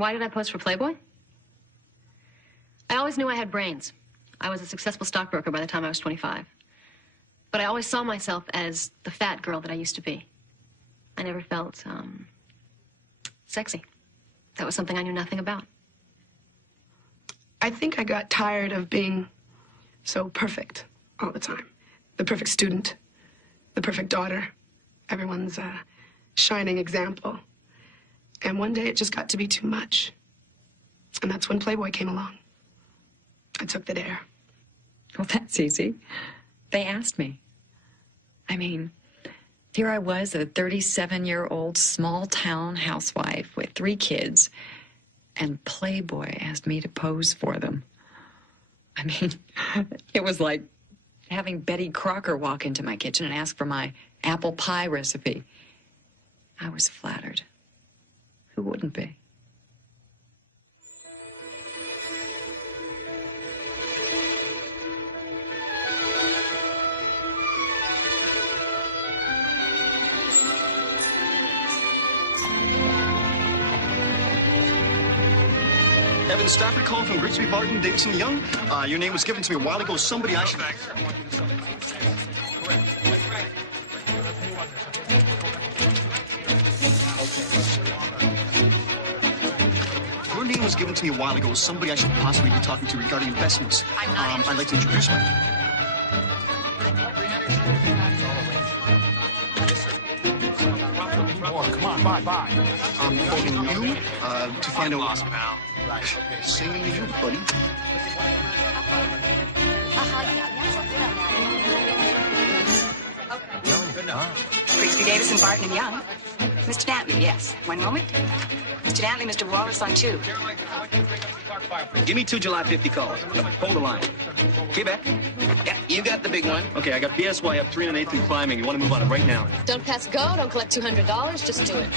Why did I pose for Playboy? I always knew I had brains. I was a successful stockbroker by the time I was 25. But I always saw myself as the fat girl that I used to be. I never felt, sexy. That was something I knew nothing about. I think I got tired of being so perfect all the time. The perfect student, the perfect daughter, everyone's shining example. And one day it just got to be too much. And that's when Playboy came along. I took the dare. Well, that's easy. They asked me. I mean, here I was, a 37-year-old small-town housewife with 3 kids, and Playboy asked me to pose for them. I mean, it was like having Betty Crocker walk into my kitchen and ask for my apple pie recipe. I was flattered. Who wouldn't be? Evan Stafford calling from Grigsby, Barton, Davidson Young. Your name was given to me a while ago. Somebody I should... Your name was given to me a while ago. Somebody I should possibly be talking to regarding investments. I'd like to introduce you. Come on, bye. I'm phoning you to find out... Lost, pal. Right. Singing to you, buddy. Grigsby, Davison, Barton, and Young. Mr. Dantley, yes. One moment. Mr. Dantley, Mr. Walrus on 2. Give me 2 July 50 calls. No, hold the line. Quebec? Yeah, you got the big one. Okay, I got BSY up 3 and 8 through climbing. You want to move on it right now. Don't pass go, don't collect $200, just do it.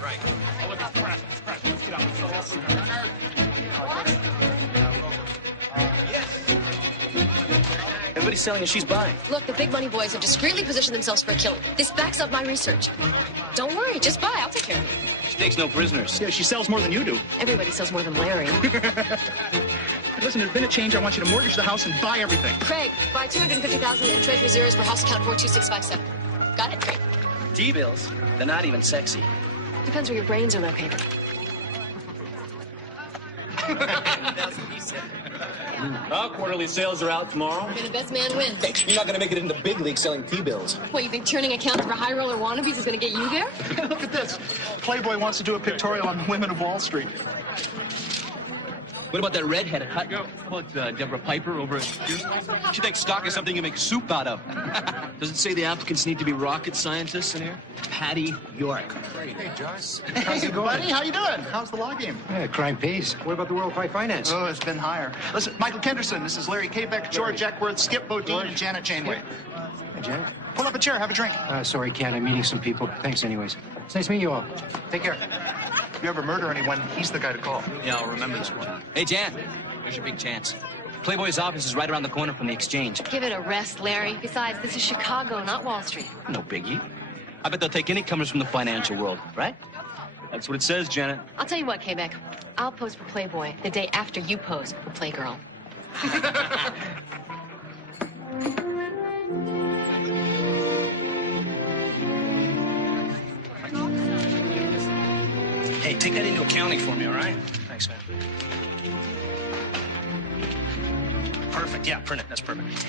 Right. Oh, look, it's crashing. Let's get out. Everybody's selling and she's buying. Look, the big money boys have discreetly positioned themselves for a killing. This backs up my research. Don't worry, just buy. I'll take care of it. She takes no prisoners. Yeah, she sells more than you do. Everybody sells more than Larry. Listen, there's been a change. I want you to mortgage the house and buy everything. Craig, buy $250,000 in Treasury zeros for house account 42657. Got it? Great. T-bills? They're not even sexy. Depends where your brains are located. Well, quarterly sales are out tomorrow. May the best man win. Hey, you're not going to make it into big league selling T-bills. What, you think turning accounts for high roller wannabes is going to get you there? Look at this. Playboy wants to do a pictorial on women of Wall Street. What about that redhead at Hutton? How about Deborah Piper over at She thinks stock is something you make soup out of. Does it say the applicants need to be rocket scientists in here? Patty York. Hey, Josh. How's it going? Buddy, how you doing? How's the law game? Yeah, crime pays. What about the World High Finance? Oh, it's been higher. Listen, Michael Kenderson, this is Larry Kabeck, George Eckworth, Skip Bodine, and Janet Janeway. Hey, Janet. Pull up a chair, have a drink. Sorry, Ken. I'm meeting some people. Thanks anyways. It's nice to meet you all. Take care. If you ever murder anyone, he's the guy to call. Yeah, I'll remember this one. Hey, Jan, here's your big chance. Playboy's office is right around the corner from the exchange. Give it a rest, Larry. Besides, this is Chicago, not Wall Street. No biggie. I bet they'll take any comers from the financial world, right? That's what it says, Janet. I'll tell you what, Quebec. I'll pose for Playboy the day after you pose for Playgirl. Hey, take that into accounting for me, all right? Thanks, man. Perfect. Yeah, print it. That's perfect.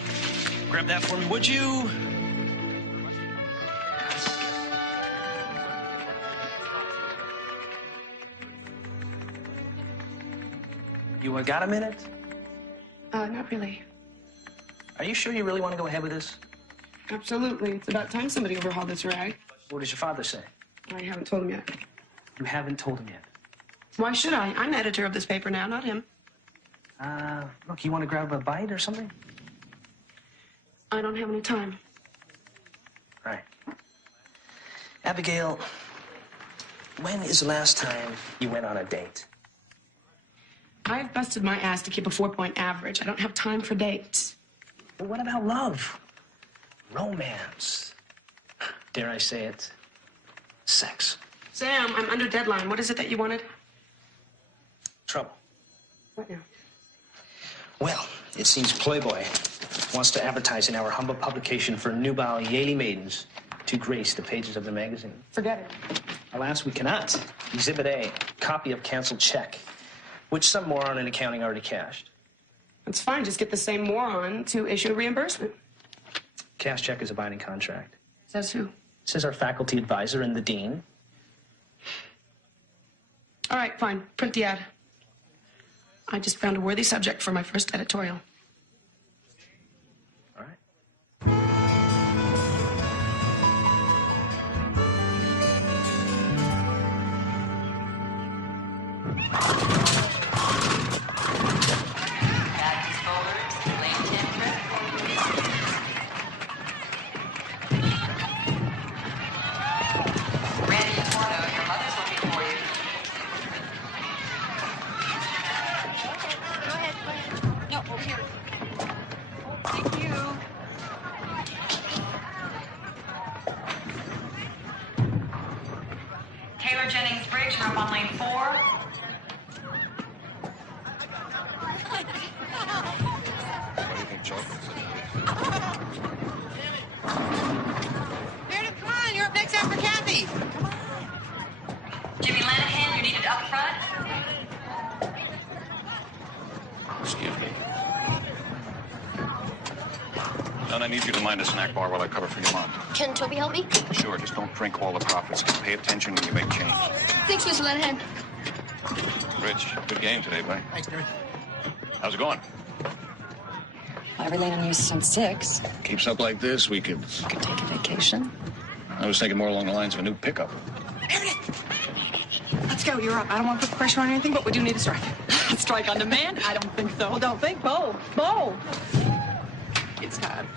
Grab that for me, would you? You got a minute? Not really. Are you sure you really want to go ahead with this? Absolutely. It's about time somebody overhauled this rag. What does your father say? I haven't told him yet. You haven't told him yet. Why should I? I'm editor of this paper now, not him. Look, you want to grab a bite or something? I don't have any time. Right. Abigail, when is the last time you went on a date? I've busted my ass to keep a 4-point average. I don't have time for dates. But what about love? Romance? Dare I say it? Sex. Sam, I'm under deadline. What is it that you wanted? Trouble. What now? Well, it seems Playboy wants to advertise in our humble publication for nubile Yaley maidens to grace the pages of the magazine. Forget it. Alas, we cannot. Exhibit A, copy of canceled check, which some moron in accounting already cashed. It's fine. Just get the same moron to issue a reimbursement. Cash check is a binding contract. Says who? Says our faculty advisor and the dean. All right, fine. Print the ad. I just found a worthy subject for my first editorial. All right. I need you to mind a snack bar while I cover for your mom. Can Toby help me? Sure, just don't drink all the profits. Pay attention when you make change. Thanks, Mr. Lenahan. Rich, good game today, buddy. Thanks, Gary. How's it going? I relate on you since 6. Keeps up like this, we could Take a vacation. I was thinking more along the lines of a new pickup. Let's go. You're up. I don't want to put pressure on anything, but we do need a strike. Strike on demand? I don't think so. Don't think. Bo. Bo. It's time.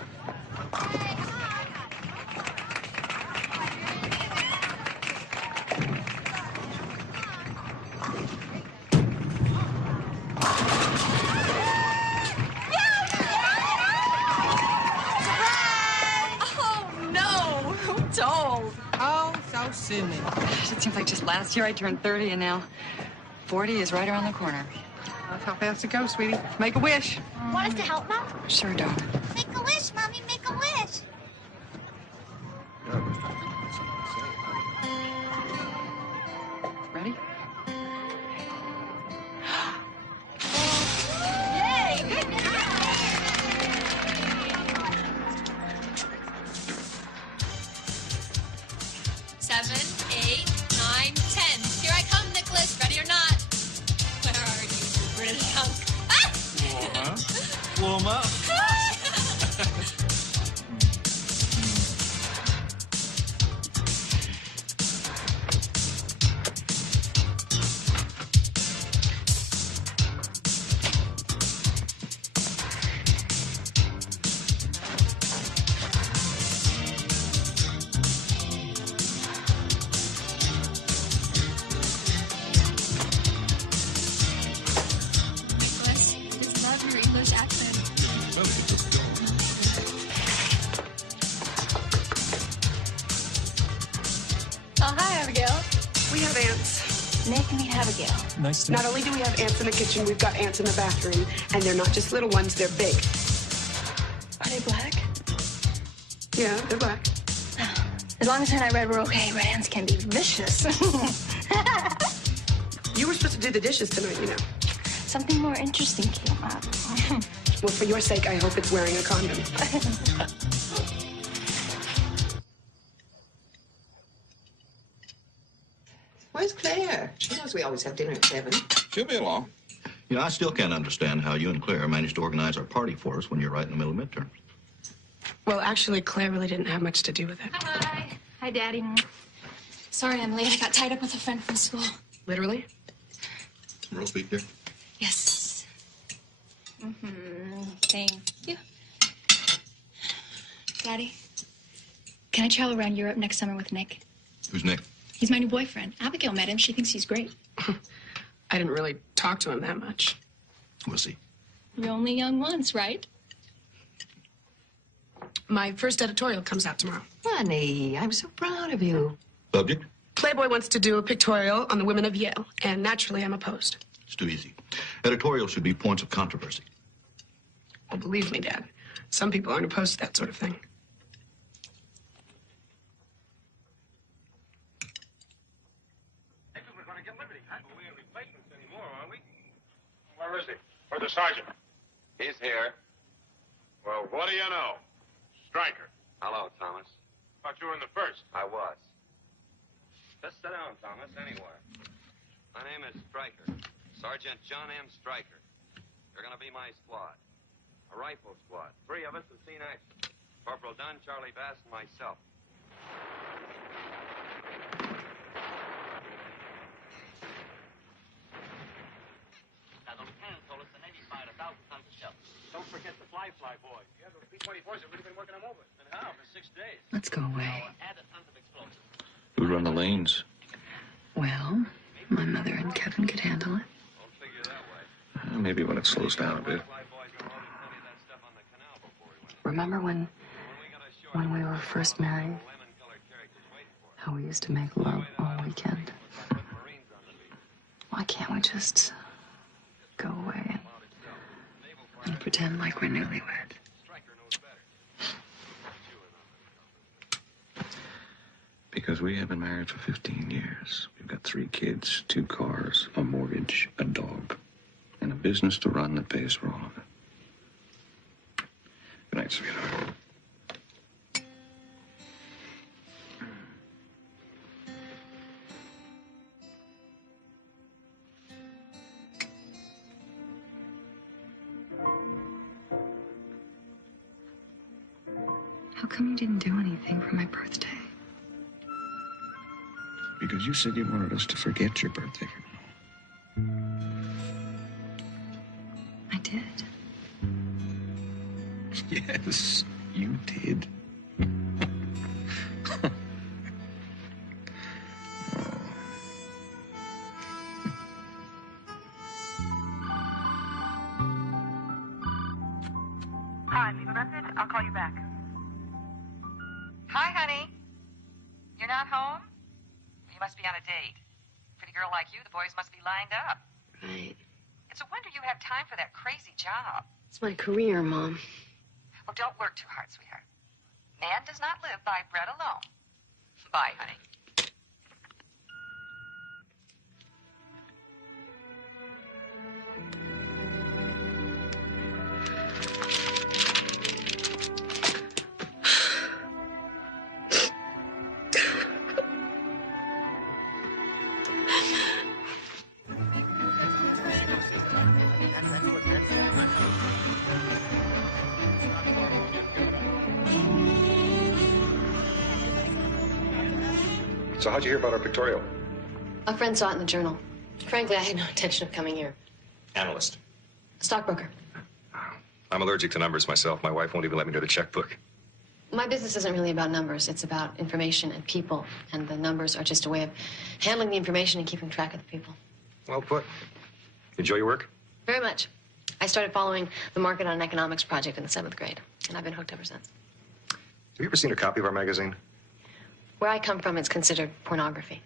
Soon. It seems like just last year I turned 30 and now 40 is right around the corner. That's how fast it goes, sweetie. Make a wish. Want us to help, Mom? Sure, darling. Make a wish, Mommy. Make a wish. Ready? Yay! Good. 7, 8, 9, 10. Here I come, Nicholas. Ready or not? Where are you, British hunk? Ah! Warm up. Nicholas, just love your English accent. Oh, hi, Abigail. We have ants. Nick, meet Abigail. Nice to Not only do we have ants in the kitchen, we've got ants in the bathroom. And they're not just little ones, they're big. Are they black? Yeah, they're black. As long as her and I read we're okay, red ants can be vicious. You were supposed to do the dishes tonight, you know. Something more interesting came up. Well, for your sake, I hope it's wearing a condom. Where's Claire? She knows we always have dinner at 7. She'll be along. You know, I still can't understand how you and Claire managed to organize our party for us when you're right in the middle of midterms. Well, actually, Claire really didn't have much to do with it. Hi. Hi, Daddy. Sorry I'm late. I got tied up with a friend from school. Literally? Some roast beef, dear? Yes. Thank you. Daddy, can I travel around Europe next summer with Nick? Who's Nick? He's my new boyfriend. Abigail met him. She thinks he's great. I didn't really talk to him that much. We'll see. You're only young once, right? My first editorial comes out tomorrow. Honey, I'm so proud of you. Subject? Playboy wants to do a pictorial on the women of Yale, and naturally I'm opposed. It's too easy. Editorials should be points of controversy. Well, believe me, Dad, some people aren't opposed to that sort of thing. We're going to get liberty, huh? We ain't replacements anymore, are we? Where is he? Where's the sergeant? He's here. Well, what do you know? Stryker. Hello, Thomas. Thought you were in the first. I was. Just sit down, Thomas, anywhere. My name is Stryker. Sergeant John M. Stryker. You're going to be my squad. A rifle squad. 3 of us have seen action. Corporal Dunn, Charlie Bass, and myself. Now, the lieutenant told us the Navy fired 1,000 tons of shells. Don't forget the fly, boy. Yeah, those B-24s have really been working them over. And how? For 6 days. Let's go away. Add a ton of explosives. Who'd run the lanes? Well, my mother and Kevin could handle it. Maybe when it slows down a bit. Remember when we were first married? How we used to make love all weekend? Why can't we just go away and pretend like we're newlyweds? Because we have been married for 15 years. We've got 3 kids, 2 cars, a mortgage, a dog, and a business to run that pays for all of it. Good night, sweetheart. How come you didn't do anything for my birthday? Because you said you wanted us to forget your birthday for now. I did. Yes, you did. Hi, leave a message. I'll call you back. Hi, honey. You're not home? You must be on a date. Pretty girl like you, the boys must be lined up. Right. It's a wonder you have time for that crazy job. It's my career, Mom. Oh, don't work too hard, sweetheart. Man does not live by bread alone. Bye, honey. So how'd you hear about our pictorial? A friend saw it in the journal. Frankly, I had no intention of coming here. Analyst. A stockbroker. I'm allergic to numbers myself. My wife won't even let me do the checkbook. My business isn't really about numbers. It's about information and people. And the numbers are just a way of handling the information and keeping track of the people. Well put. Enjoy your work? Very much. I started following the market on an economics project in the 7th grade, and I've been hooked ever since. Have you ever seen a copy of our magazine? Where I come from, it's considered pornography.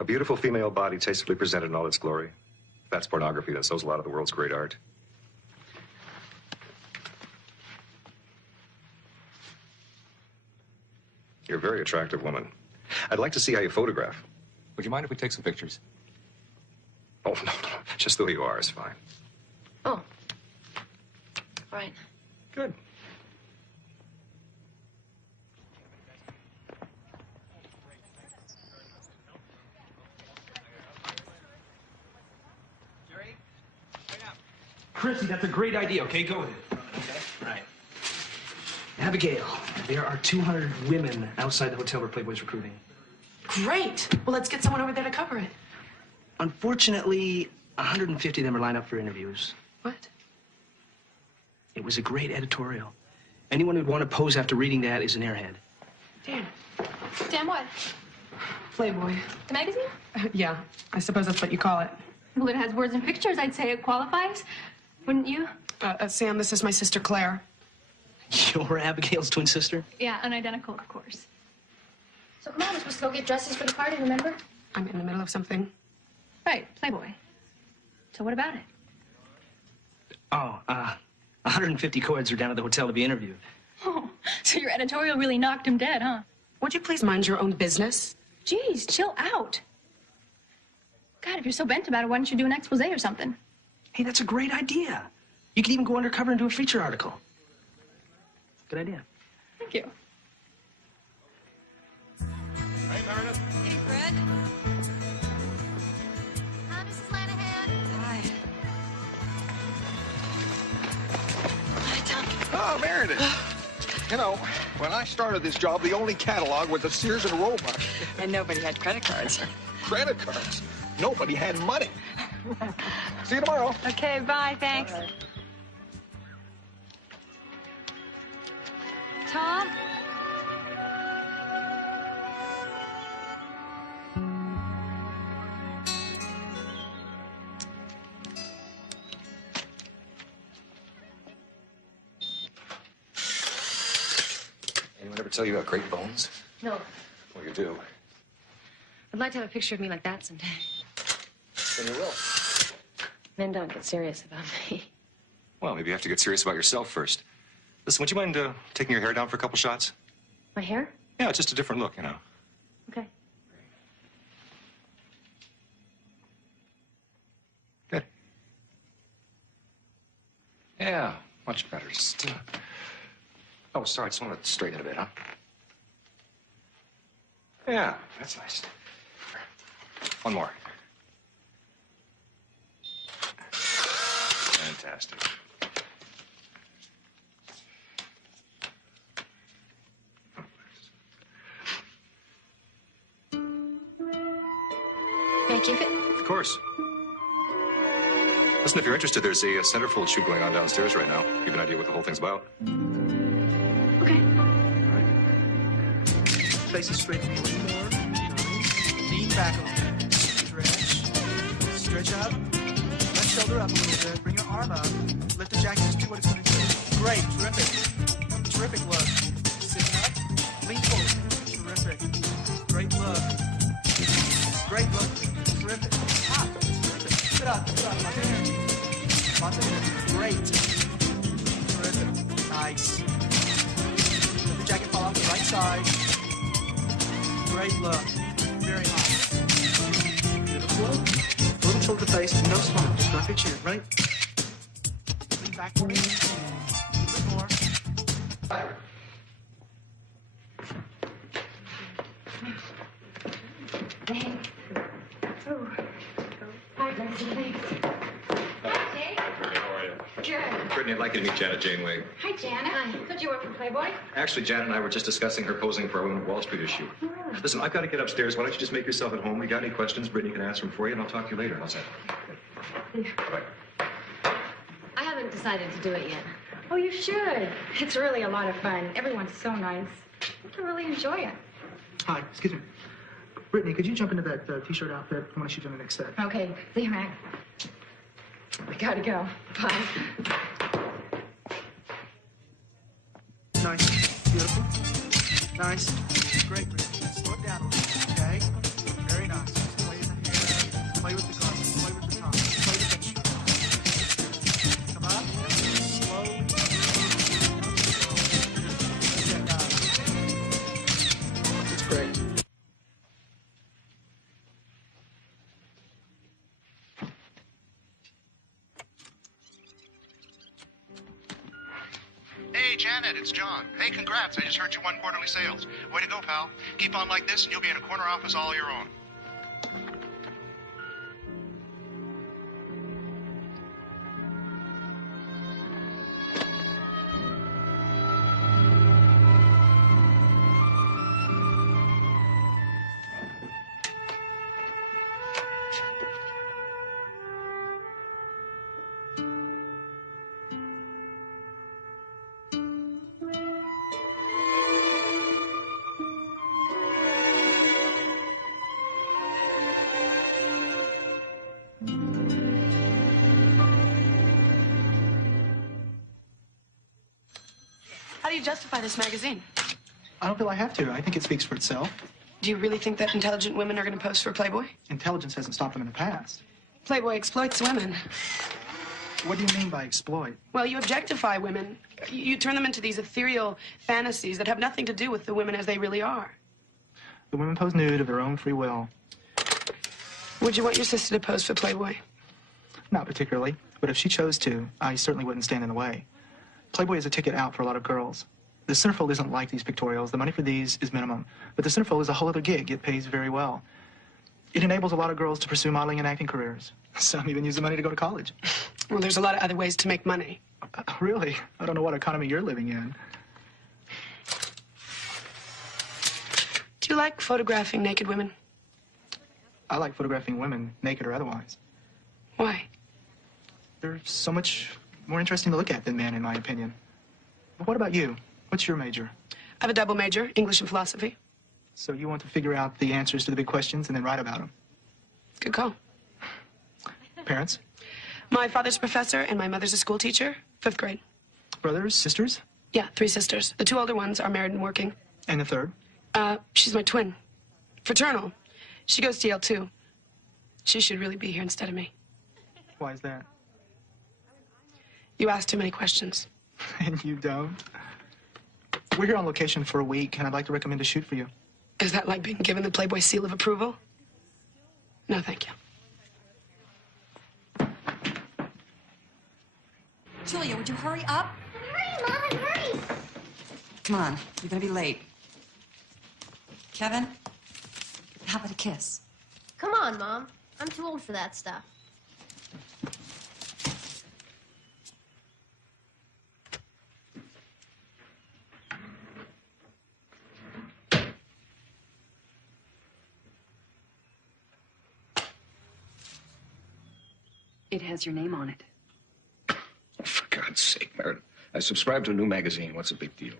A beautiful female body tastefully presented in all its glory. If that's pornography, then so's a lot of the world's great art. You're a very attractive woman. I'd like to see how you photograph. Would you mind if we take some pictures? Oh, no. Just the way you are is fine. Oh. All right. Good. Chrissy, that's a great idea, okay? Go ahead. Okay, right. Abigail, there are 200 women outside the hotel where Playboy's recruiting. Great. Well, let's get someone over there to cover it. Unfortunately, 150 of them are lined up for interviews. What? It was a great editorial. Anyone who'd want to pose after reading that is an airhead. Dan. Dan what? Playboy. The magazine? Yeah, I suppose that's what you call it. Well, it has words and pictures. I'd say it qualifies. Wouldn't you? Sam, this is my sister Claire. You're Abigail's twin sister? Yeah, unidentical, of course. So come on, we're supposed to go get dresses for the party, remember? I'm in the middle of something. Right, Playboy. So what about it? Oh, 150 cords are down at the hotel to be interviewed. Oh, so your editorial really knocked him dead, huh? Would you please mind your own business? Geez, chill out. God, if you're so bent about it, why don't you do an expose or something? Hey, that's a great idea. You could even go undercover and do a feature article. Good idea. Thank you. Hey, Meredith. Hey, Fred. Hi, Mrs. Lanahan. Hi. Hi, Tom. Oh, Meredith. You know, when I started this job, the only catalog was a Sears and Roebuck. And nobody had credit cards. Credit cards. Nobody had money. See you tomorrow. Okay, bye, thanks. Bye. Tom? Anyone ever tell you about great bones? No. Well, you do. I'd like to have a picture of me like that someday. Then you will. Men don't get serious about me. Well, maybe you have to get serious about yourself first. Listen, would you mind taking your hair down for a couple shots? My hair? Yeah, it's just a different look, you know. Okay. Good. Yeah, much better. Just, Oh, sorry, I just want to straighten it a bit, huh? Yeah, that's nice. One more. Fantastic. May I keep it? Of course. Listen, if you're interested, there's a centerfold shoot going on downstairs right now. Give you an idea what the whole thing's about. Okay. Face it straight a little more. Lean back a little bit. Stretch. Stretch up. Left shoulder up a little bit. Bring your arm up. Lift the jacket. Just do what it's going to do. Great. Terrific. Terrific look. Sitting up. Lean forward. Terrific. Great look. Great look. Terrific. Hot. Terrific. Sit up. Sit up. Lots of energy. Lots of energy. Great. Terrific. Nice. Let the jacket fall off the right side. Great look. Very hot. Beautiful. A little tilt the face. No smile. Just drop your chin, right? Lean back a little bit more. Fire. Thanks. Oh. Hi, Betsy. Thanks. How are you? Good. Brittany, I'd like you to meet Janet Janeway. Hi, Janet. Hi. Thought you worked for Playboy? Actually, Janet and I were just discussing her posing for our Women of Wall Street issue. Oh, really? Listen, I've got to get upstairs. Why don't you just make yourself at home? You got any questions? Brittany can answer them for you, and I'll talk to you later. How's that? Bye. I haven't decided to do it yet. Oh, you should. It's really a lot of fun. Everyone's so nice. You can really enjoy it. Hi, excuse me. Brittany, could you jump into that t-shirt outfit? I want to shoot you on the next set. Okay, see you, Mac. I gotta go. Bye. Nice. Beautiful. Nice. Great, Brittany. Slow it down a little, okay? Very nice. Play with the hair. Play with the garment. Play with the top. Play with the shirt. Come up. Slow. Get down. It's great. Hey, Janet, it's John. Hey, congrats. I just heard you won quarterly sales. Way to go, pal. Keep on like this, and you'll be in a corner office all your own. do you justify this magazine? I don't feel I have to. I think it speaks for itself. Do you really think that intelligent women are going to post for Playboy? Intelligence hasn't stopped them in the past. Playboy exploits women. What do you mean by exploit? Well, you objectify women. You turn them into these ethereal fantasies that have nothing to do with the women as they really are. The women pose nude of their own free will. Would you want your sister to pose for Playboy? Not particularly, but if she chose to, I certainly wouldn't stand in the way. Playboy is a ticket out for a lot of girls. The centerfold isn't like these pictorials. The money for these is minimum. But the centerfold is a whole other gig. It pays very well. It enables a lot of girls to pursue modeling and acting careers. Some even use the money to go to college. Well, there's a lot of other ways to make money. Really? I don't know what economy you're living in. Do you like photographing naked women? I like photographing women, naked or otherwise. Why? They're so much more interesting to look at than men, in my opinion. But what about you? What's your major? I have a double major, English and philosophy. So you want to figure out the answers to the big questions and then write about them? Good call. Parents? My father's a professor and my mother's a school teacher, 5th grade. Brothers? Sisters? Yeah, 3 sisters. The 2 older ones are married and working. And the third? She's my twin. Fraternal. She goes to Yale, too. She should really be here instead of me. Why is that? You ask too many questions. And you don't? We're here on location for a week, and I'd like to recommend a shoot for you. Is that like being given the Playboy seal of approval? No, thank you. Julia, would you hurry up? Hurry, Mom, hurry! Come on, you're gonna be late. Kevin, how about a kiss? Come on, Mom. I'm too old for that stuff. It has your name on it. For God's sake, Meredith. I subscribe to a new magazine. What's the big deal?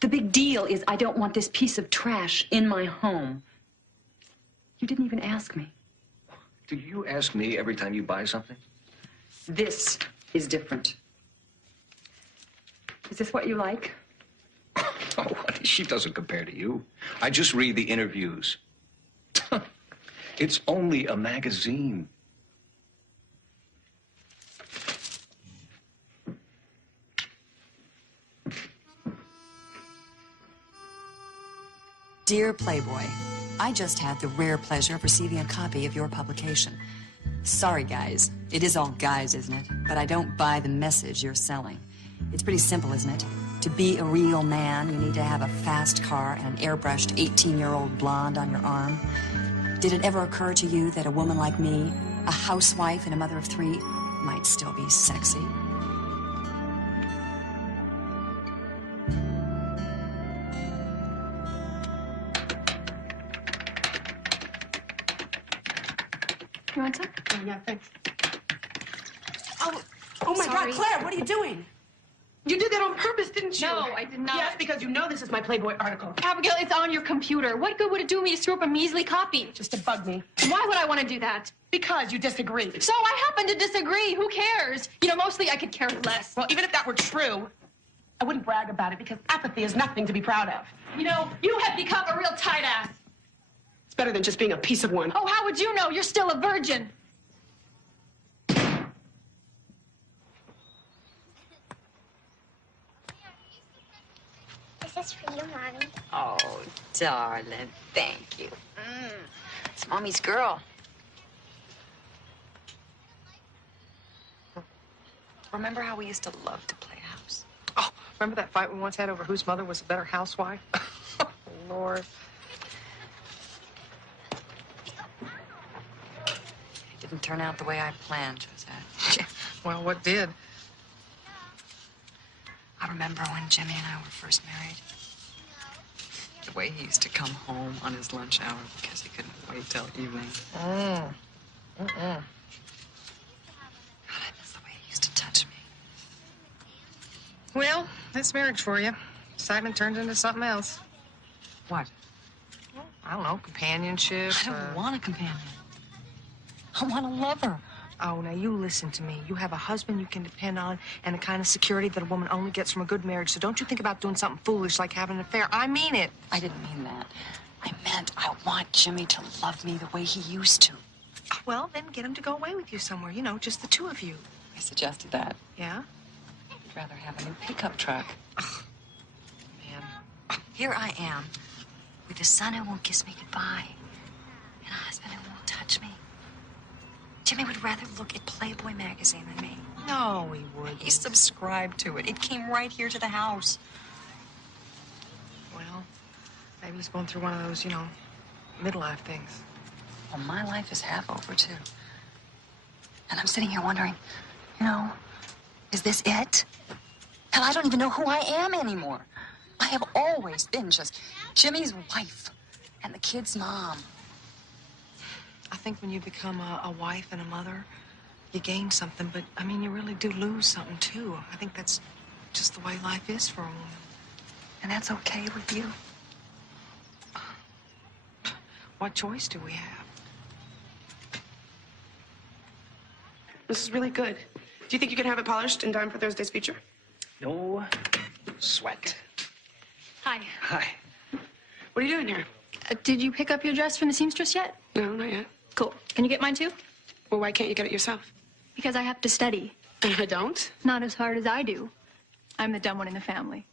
The big deal is I don't want this piece of trash in my home. You didn't even ask me. Do you ask me every time you buy something? This is different. Is this what you like? Oh, honey, she doesn't compare to you. I just read the interviews. It's only a magazine. Dear Playboy, I just had the rare pleasure of receiving a copy of your publication. Sorry, guys. It is all guys, isn't it? But I don't buy the message you're selling. It's pretty simple, isn't it? To be a real man, you need to have a fast car and an airbrushed 18-year-old blonde on your arm. Did it ever occur to you that a woman like me, a housewife and a mother of 3, might still be sexy? You want some? Oh, yeah, thanks. Oh my God, Claire, what are you doing? You did that on purpose, didn't you? No, I did not. Yes, because you know this is my Playboy article. Abigail, it's on your computer. What good would it do me to screw up a measly copy? Just to bug me. Why would I want to do that? Because you disagree. So I happen to disagree. Who cares? You know, mostly I could care less. Well, even if that were true, I wouldn't brag about it because apathy is nothing to be proud of. You know, you have become a real tight ass. It's better than just being a piece of one. Oh, how would you know? You're still a virgin. This is for you, Mommy. Oh, darling, thank you. It's Mommy's girl. Remember how we used to love to play house? Oh, remember that fight we once had over whose mother was a better housewife? Oh, Lord. It didn't turn out the way I planned, Josette. Well, what did? I remember when Jimmy and I were first married. The way he used to come home on his lunch hour because he couldn't wait till evening. God, I miss the way he used to touch me. Well, that's marriage for you. Excitement turns into something else. What? I don't know, companionship. I don't want a companion. I want a lover. Oh, now you listen to me. You have a husband you can depend on and the kind of security that a woman only gets from a good marriage. So don't you think about doing something foolish like having an affair. I mean it. I didn't mean that. I meant I want Jimmy to love me the way he used to. Well, then get him to go away with you somewhere. You know, just the two of you. I suggested that. Yeah? I'd rather have a new pickup truck. Man. Here I am, with a son who won't kiss me goodbye, and a husband who won't touch me. Jimmy would rather look at Playboy magazine than me. No, he wouldn't. He subscribed to it. It came right here to the house. Well, maybe he's going through one of those, you know, midlife things. Well, my life is half over, too. And I'm sitting here wondering, you know, is this it? Hell, I don't even know who I am anymore. I have always been just Jimmy's wife and the kid's mom. I think when you become a wife and a mother, you gain something, but, I mean, you really do lose something, too. I think that's just the way life is for a woman. And that's okay with you? What choice do we have? This is really good. Do you think you can have it polished in time for Thursday's feature? No sweat. Hi. Hi. What are you doing here? Did you pick up your dress from the seamstress yet? No, not yet. Cool. Can you get mine too? Well, why can't you get it yourself? Because I have to study. I don't? Not as hard as I do. I'm the dumb one in the family.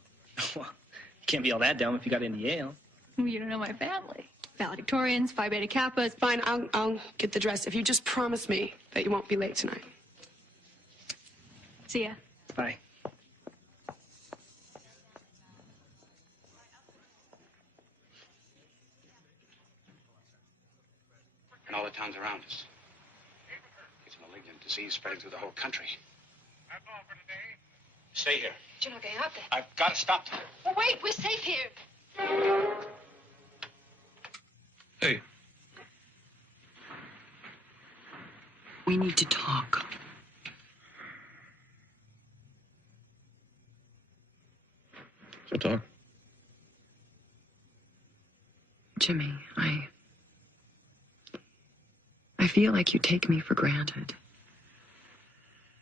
Well, you can't be all that dumb if you got into Yale. You don't know my family. Valedictorians, Phi Beta Kappas. Fine, I'll get the dress if you just promise me that you won't be late tonight. See ya. Bye. And all the towns around us. It's a malignant disease spreading through the whole country. That's all for today. Stay here. You're not going out there. I've got to stop them. Well, wait, we're safe here. Hey. We need to talk. So talk. Jimmy, I feel like you take me for granted.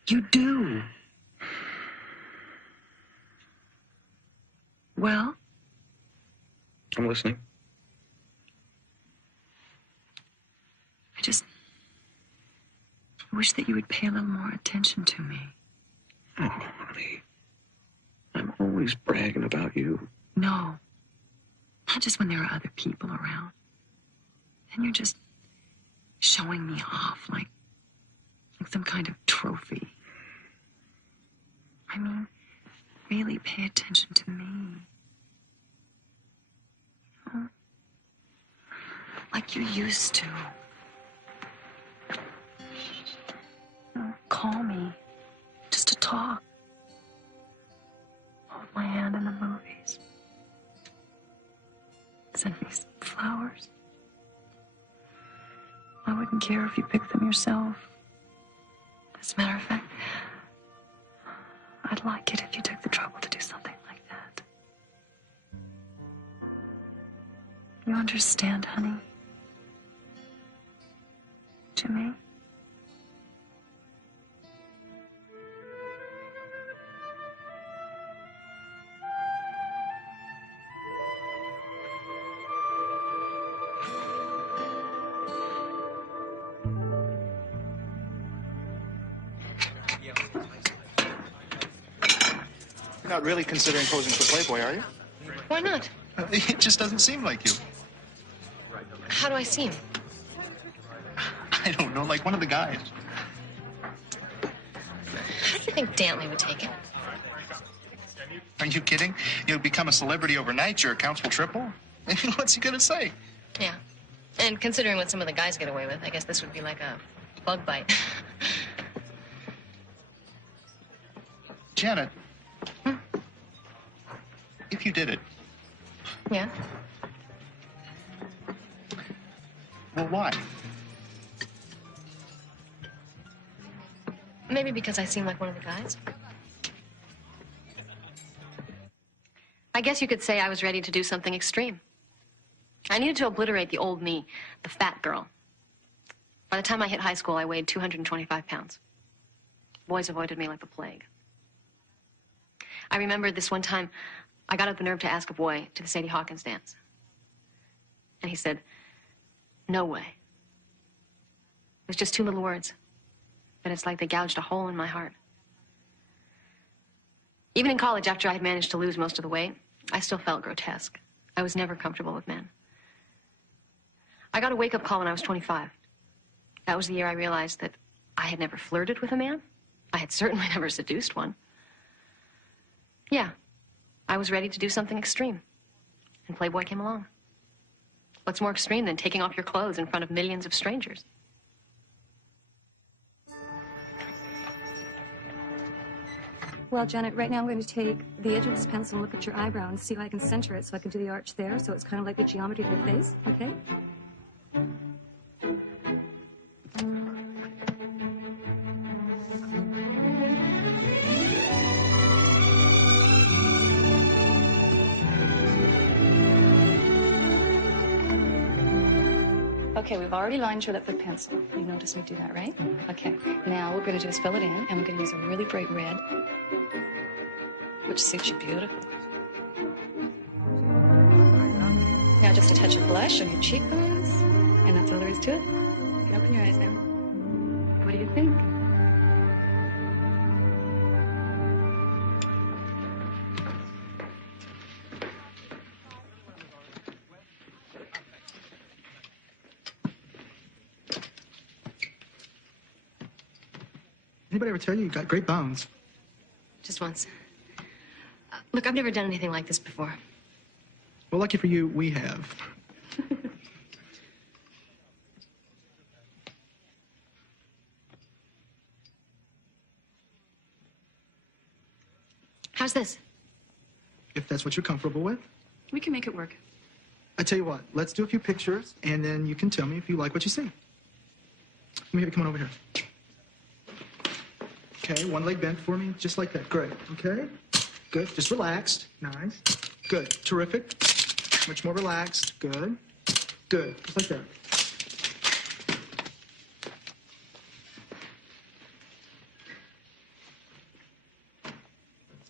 You do. Well? I'm listening. I wish that you would pay a little more attention to me. Oh, honey. I'm always bragging about you. No. Not just when there are other people around. Then you're just showing me off like some kind of trophy. I mean, really pay attention to me. You know? Like you used to. You know, call me just to talk. Hold my hand in the movies. Send me some flowers. I wouldn't care if you picked them yourself. As a matter of fact, I'd like it if you took the trouble to do something like that. You understand, honey? Jimmy? You're not really considering posing for Playboy, are you? Why not? It just doesn't seem like you. How do I seem? I don't know, like one of the guys. How do you think Dantley would take it? Are you kidding? You'll become a celebrity overnight, your accounts will triple. What's he gonna say? Yeah. And considering what some of the guys get away with, I guess this would be like a bug bite. Janet, if you did it, Yeah? well, why? Maybe because I seem like one of the guys. I guess you could say I was ready to do something extreme. I needed to obliterate the old me, the fat girl. By the time I hit high school, I weighed 225 pounds. Boys avoided me like the plague. I remember this one time, I got up the nerve to ask a boy to the Sadie Hawkins dance. And he said, "No way." It was just 2 little words, but it's like they gouged a hole in my heart. Even in college, after I had managed to lose most of the weight, I still felt grotesque. I was never comfortable with men. I got a wake-up call when I was 25. That was the year I realized that I had never flirted with a man. I had certainly never seduced one. Yeah, I was ready to do something extreme. And Playboy came along. What's more extreme than taking off your clothes in front of millions of strangers? Well, Janet, right now I'm going to take the edge of this pencil and look at your eyebrow and see if I can center it so I can do the arch there, so it's kind of like the geometry of your face, okay? Okay, we've already lined your lip with pencil. You noticed me do that, right? Okay. Now what we're going to do is fill it in, and we're going to use a really bright red, which suits you beautifully. Now just a touch of blush on your cheekbones, and that's all there is to it. You can open your eyes now. What do you think? Anybody ever tell you got great bones? Just once. Look, I've never done anything like this before. Well, lucky for you, we have. How's this? If that's what you're comfortable with. We can make it work. I tell you what, let's do a few pictures, and then you can tell me if you like what you see. Let me have you come on over here. Okay, one leg bent for me, just like that. Great, okay? Good, just relaxed. Nice. Good, terrific. Much more relaxed. Good. Good, just like that.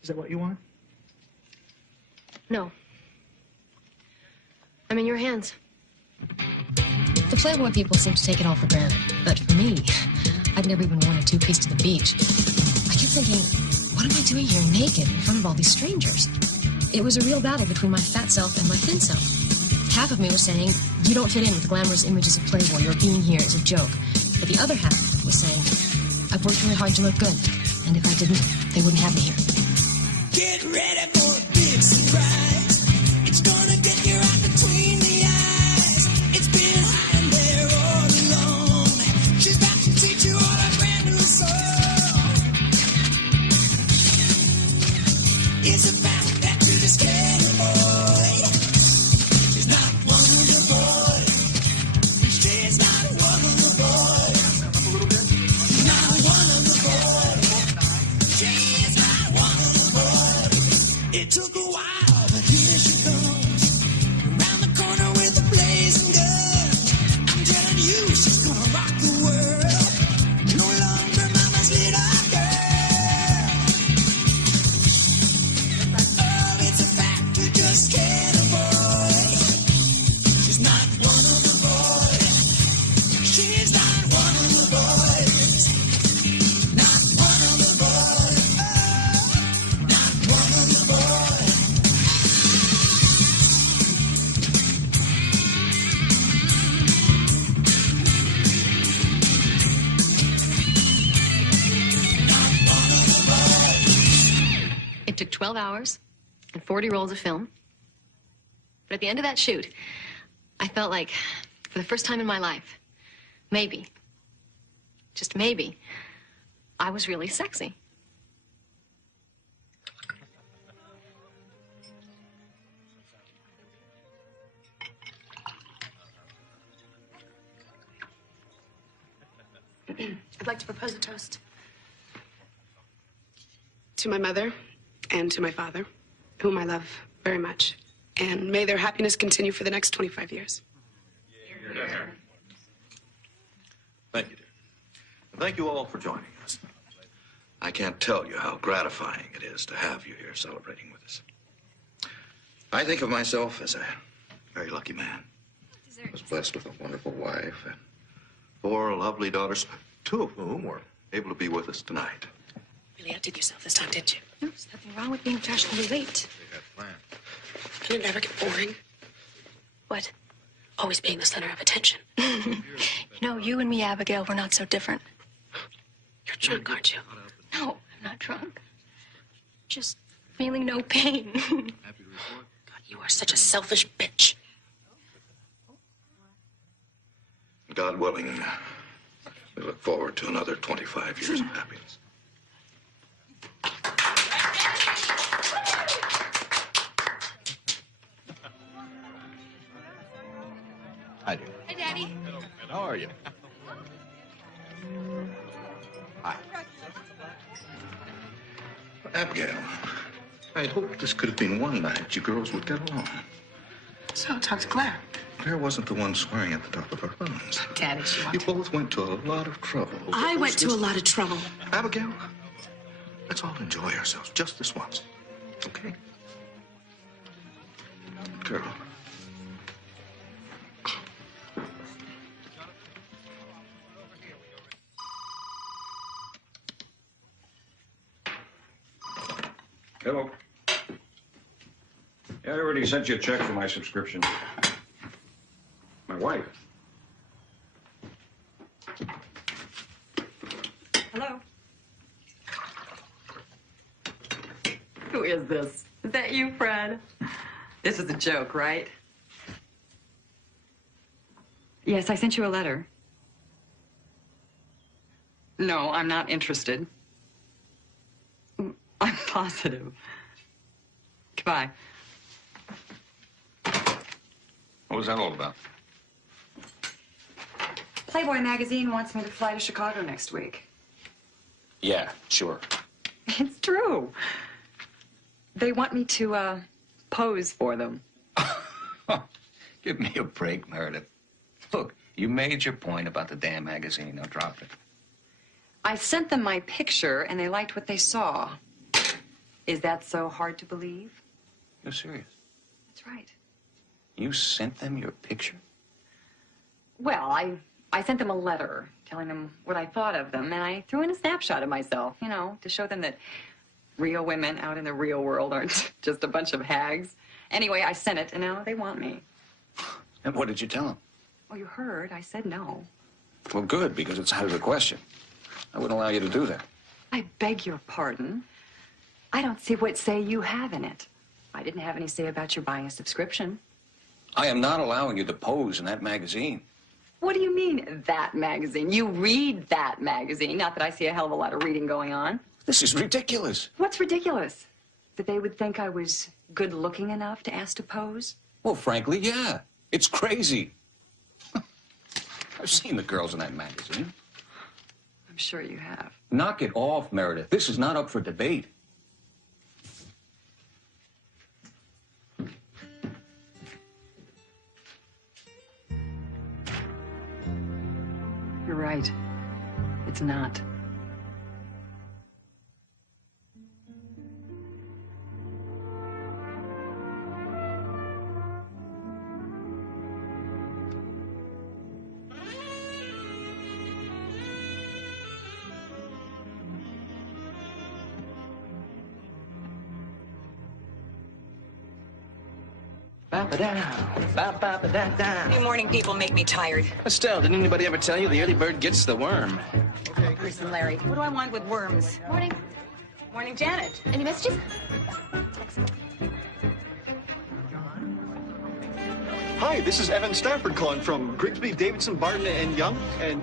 Is that what you want? No. I'm in your hands. The Playboy people seem to take it all for granted. But for me, I'd never even worn a two-piece to the beach. I kept thinking, what am I doing here naked in front of all these strangers? It was a real battle between my fat self and my thin self. Half of me was saying, you don't fit in with the glamorous images of Playboy. Your being here is a joke. But the other half was saying, I've worked really hard to look good. And if I didn't, they wouldn't have me here. Get ready for a big surprise. It's gonna get you right between the eyes. It's been hiding there all along. She's about to teach you all a brand new song. It's about that pretty scared boy. She's not one of the boys. She's not one of the boys. Not one of the boys. She's not one of the boys. It took a while, but here she comes. Around the corner with a blazing gun. I'm telling you, she's gonna rock the world. No longer mama's little girl. Oh, it's a fact, you just can't avoid. She's not one of the boys. She's not one of the boys. Not one of the boys. Oh, not one of the boys. It took 12 hours and 40 rolls of film. But at the end of that shoot, I felt like, for the first time in my life, maybe, just maybe, I was really sexy. I'd like to propose a toast. To my mother and to my father, whom I love very much. And may their happiness continue for the next 25 years. Thank you all for joining us. I can't tell you how gratifying it is to have you here celebrating with us. I think of myself as a very lucky man. I was blessed with a wonderful wife and 4 lovely daughters, 2 of whom were able to be with us tonight. Really outdid yourself this time, didn't you? No, there's nothing wrong with being fashionably late. They had planned. Can it never get boring? What? Always being the center of attention. You know, you and me, Abigail, we're not so different. You're drunk, aren't you? No, I'm not drunk. Just feeling no pain. God, you are such a selfish bitch. God willing, we look forward to another 25 years of happiness. Hi, dear. Hey, Daddy. How are you? Hi. Abigail, I had hoped this could have been one night you girls would get along. So, talk to Claire. Claire wasn't the one swearing at the top of her lungs. Daddy, she You both went to a lot of trouble. I went to a lot of trouble. Abigail, let's all enjoy ourselves just this once, okay? Girl. Hello. Yeah, I already sent you a check for my subscription. My wife. Hello? Who is this? Is that you, Fred? This is a joke, right? Yes, I sent you a letter. No, I'm not interested. I'm positive. Goodbye. What was that all about? Playboy magazine wants me to fly to Chicago next week. Yeah, sure. It's true. They want me to, pose for them. Give me a break, Meredith. Look, you made your point about the damn magazine. Now drop it. I sent them my picture, and they liked what they saw. Is that so hard to believe? You're serious? That's right. You sent them your picture? Well, I sent them a letter telling them what I thought of them, and I threw in a snapshot of myself, you know, to show them that real women out in the real world aren't just a bunch of hags. Anyway, I sent it, and now they want me. And what did you tell them? Well, you heard. I said no. Well, good, because it's out of the question. I wouldn't allow you to do that. I beg your pardon. I don't see what say you have in it. I didn't have any say about your buying a subscription. I am not allowing you to pose in that magazine. What do you mean, that magazine? You read that magazine. Not that I see a hell of a lot of reading going on. This is ridiculous. What's ridiculous? That they would think I was good-looking enough to ask to pose? Well, frankly, yeah. It's crazy. I've seen the girls in that magazine. I'm sure you have. Knock it off, Meredith. This is not up for debate. You're right. It's not. New morning people make me tired. Estelle, didn't anybody ever tell you the early bird gets the worm? Bruce and Larry, what do I want with worms? Morning. Morning, Janet. Any messages? Hi, this is Evan Stafford calling from Grigsby, Davidson, Barton, and Young, and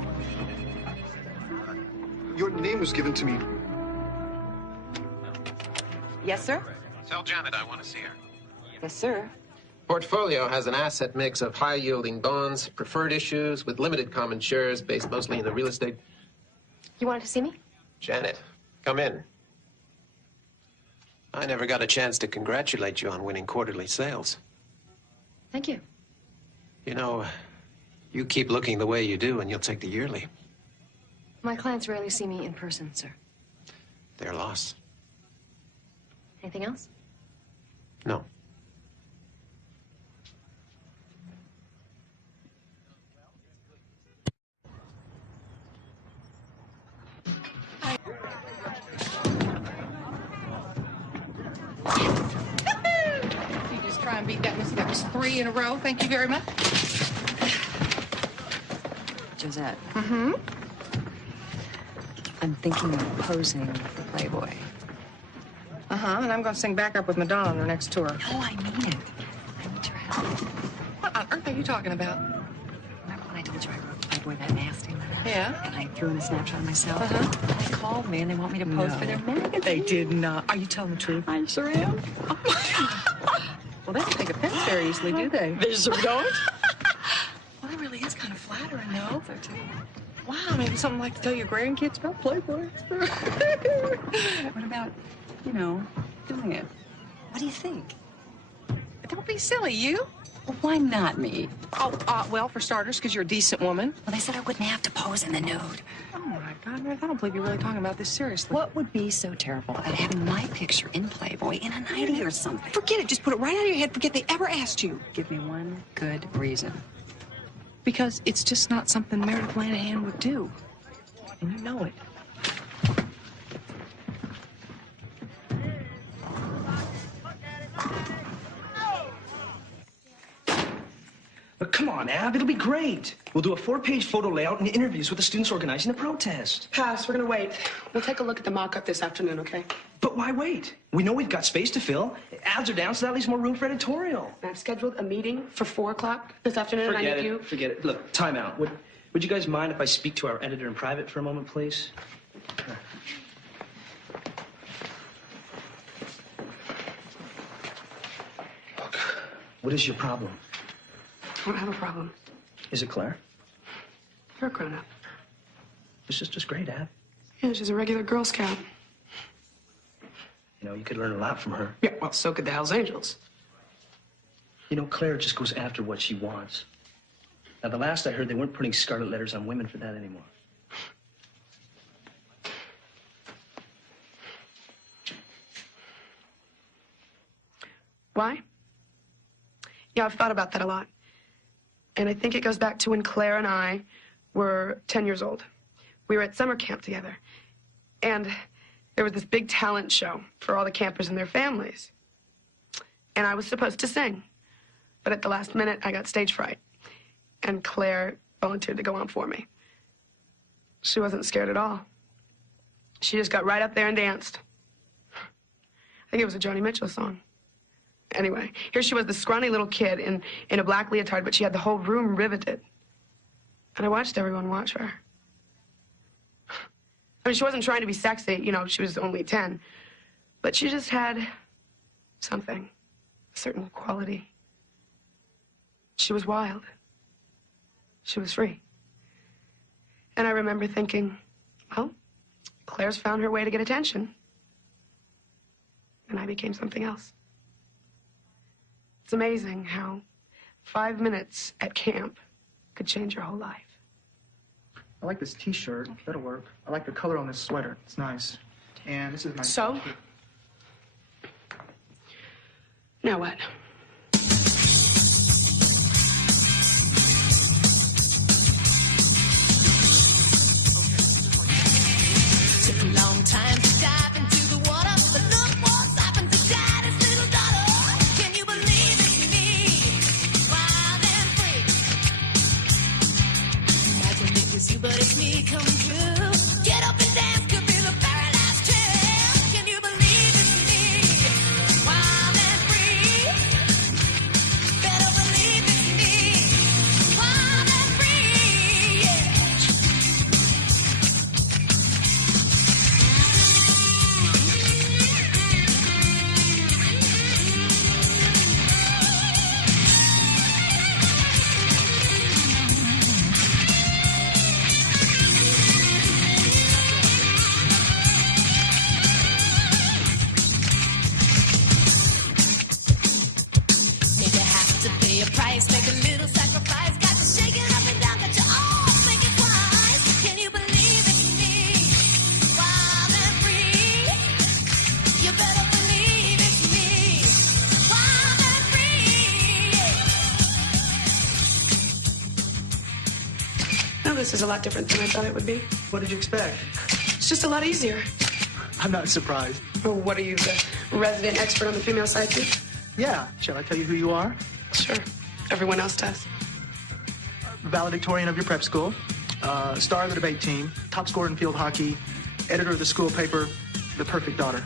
your name was given to me. Yes, sir? Tell Janet I want to see her. Yes, sir. Portfolio has an asset mix of high-yielding bonds, preferred issues, with limited common shares based mostly in the real estate. You wanted to see me? Janet, come in. I never got a chance to congratulate you on winning quarterly sales. Thank you. You know, you keep looking the way you do, and you'll take the yearly. My clients rarely see me in person, sir. They're lost. Anything else? No. You just try and beat that, miss. That was 3 in a row. Thank you very much. Josette, Mm-hmm. I'm thinking of posing for Playboy. Uh-huh, and I'm going to sing backup with Madonna on their next tour. No, I mean it. I need your help. What on earth are you talking about? Remember when I told you I wrote Playboy that nasty letter? Yeah? And I threw in a snapshot of myself? Uh-huh. They called me and they want me to pose for their magazine. They did not. Are you telling the truth? I sure am. Well, they don't take offense very easily, do they? They sure don't. Well, that really is kind of flattering, though. So, too. Wow, maybe something like to tell your grandkids about Playboy. What about, you know, doing it? What do you think? Don't be silly, you. Well, why not me? Oh, well, for starters, because you're a decent woman. Well, they said I wouldn't have to pose in the nude. Oh, my God, Meredith, I don't believe you're really talking about this seriously. What would be so terrible about having my picture in Playboy in a nightie or something? Forget it. Just put it right out of your head. Forget they ever asked you. Give me one good reason. Because it's just not something Meredith Lanahan would do. And you know it. But come on, Ab, it'll be great. We'll do a 4-page photo layout and interviews with the students organizing the protest. Pass, we're gonna wait. We'll take a look at the mock-up this afternoon, okay? But why wait? We know we've got space to fill. Ads are down, so that leaves more room for editorial. I've scheduled a meeting for 4 o'clock this afternoon, and I need you. Forget it. Look, time out. Would you guys mind if I speak to our editor in private for a moment, please? Look, what is your problem? I don't have a problem. Is it Claire? You're a grown-up. Your sister's great, Ab. Yeah, she's a regular Girl Scout. You know, you could learn a lot from her. Yeah, well, so could the Hells Angels. You know, Claire just goes after what she wants. Now, the last I heard, they weren't putting scarlet letters on women for that anymore. Why? Yeah, I've thought about that a lot. And I think it goes back to when Claire and I were 10 years old. We were at summer camp together. And there was this big talent show for all the campers and their families. And I was supposed to sing. But at the last minute, I got stage fright. And Claire volunteered to go on for me. She wasn't scared at all. She just got right up there and danced. I think it was a Joni Mitchell song. Anyway, here she was, the scrawny little kid in a black leotard, but she had the whole room riveted. And I watched everyone watch her. I mean, she wasn't trying to be sexy, you know, she was only 10. But she just had something, a certain quality. She was wild. She was free. And I remember thinking, well, Claire's found her way to get attention. And I became something else. It's amazing how 5 minutes at camp could change your whole life. I like this T-shirt. That'll work. I like the color on this sweater. It's nice. And this is my... So? Now what? Took a long time to dive into the water, but look what's happened to Daddy's little daughter. Can you believe it's me, wild and free? Imagine it was you, but it's me coming through. Get up and dance, could be the very last chance. Can you believe it's me, wild and free? Better believe it's me, wild and free, yeah. this is a lot different than I thought it would be. What did you expect? It's just a lot easier. I'm not surprised. Oh, what are you, the resident expert on the female side, too? Yeah. Shall I tell you who you are? Sure. Everyone else does. Valedictorian of your prep school, star of the debate team, top scorer in field hockey, editor of the school paper, the perfect daughter.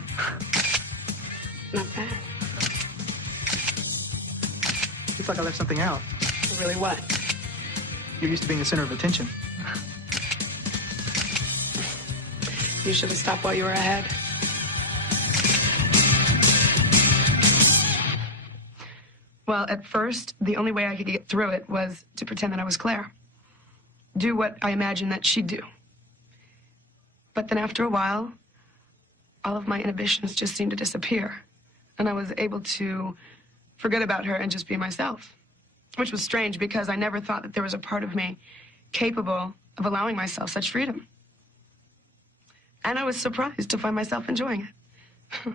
Not bad. Looks like I left something out. Really what? You're used to being the center of attention. You should have stopped while you were ahead. Well, at first, the only way I could get through it was to pretend that I was Claire. Do what I imagined that she'd do. But then after a while, all of my inhibitions just seemed to disappear. And I was able to forget about her and just be myself. Which was strange because I never thought that there was a part of me capable of allowing myself such freedom. And I was surprised to find myself enjoying it.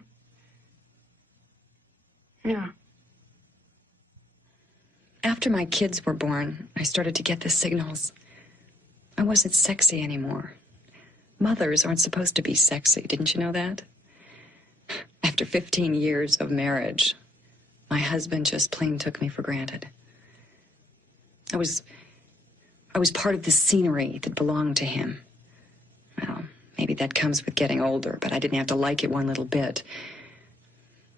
Yeah. After my kids were born, I started to get the signals. I wasn't sexy anymore. Mothers aren't supposed to be sexy. Didn't you know that? After 15 years of marriage, my husband just plain took me for granted. I was part of the scenery that belonged to him. Well, maybe that comes with getting older, but I didn't have to like it one little bit.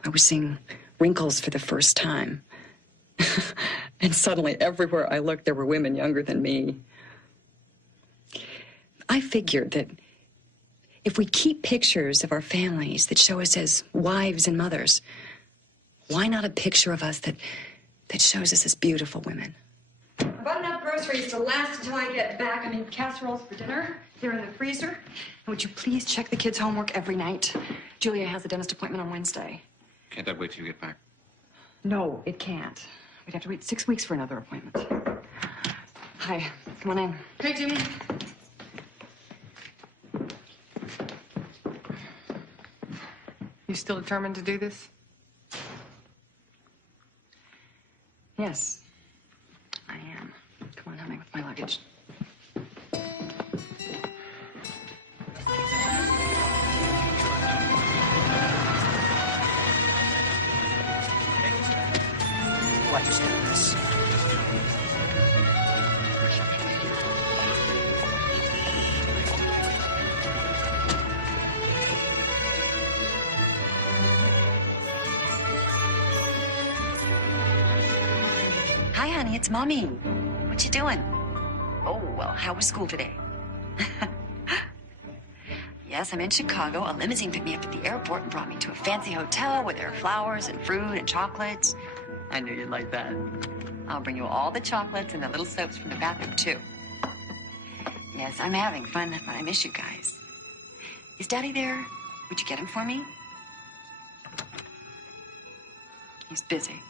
I was seeing wrinkles for the first time. And suddenly, everywhere I looked, there were women younger than me. I figured that if we keep pictures of our families that show us as wives and mothers, why not a picture of us that shows us as beautiful women? I've got enough groceries to last until I get back. I mean, casseroles for dinner. They're in the freezer. And would you please check the kids' homework every night? Julia has a dentist appointment on Wednesday. Can't that wait till you get back? No, it can't. We'd have to wait 6 weeks for another appointment. Hi, come on in. Hey, Jimmy. You still determined to do this? Yes, I am. Come on, help me with my luggage. Watch this. Hi, honey, it's Mommy. What you doing? Oh, well, how was school today? Yes, I'm in Chicago. A limousine picked me up at the airport and brought me to a fancy hotel where there are flowers and fruit and chocolates. I knew you'd like that. I'll bring you all the chocolates and the little soaps from the bathroom, too. Yes, I'm having fun, but I miss you guys. Is Daddy there? Would you get him for me? He's busy.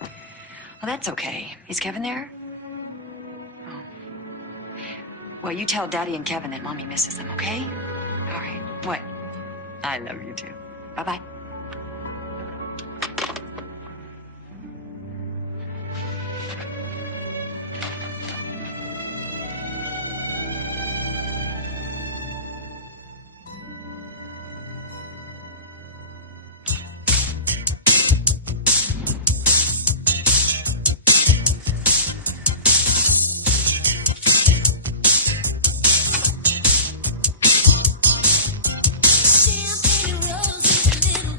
Well, that's okay. Is Kevin there? Oh. Well, you tell Daddy and Kevin that Mommy misses them, okay? All right. What? I love you, too. Bye-bye. Champagne and roses, a little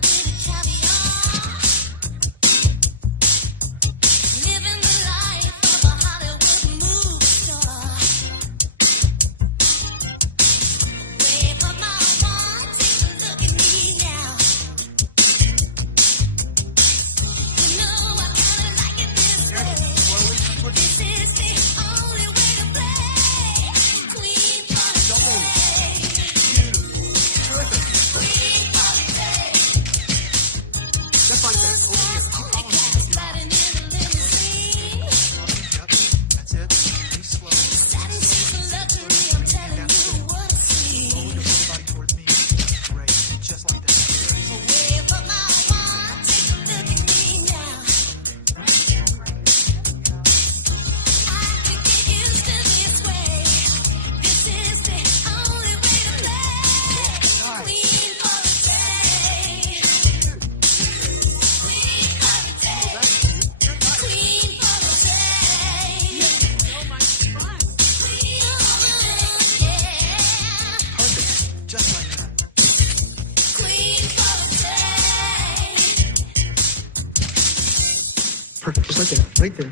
Right there, right there.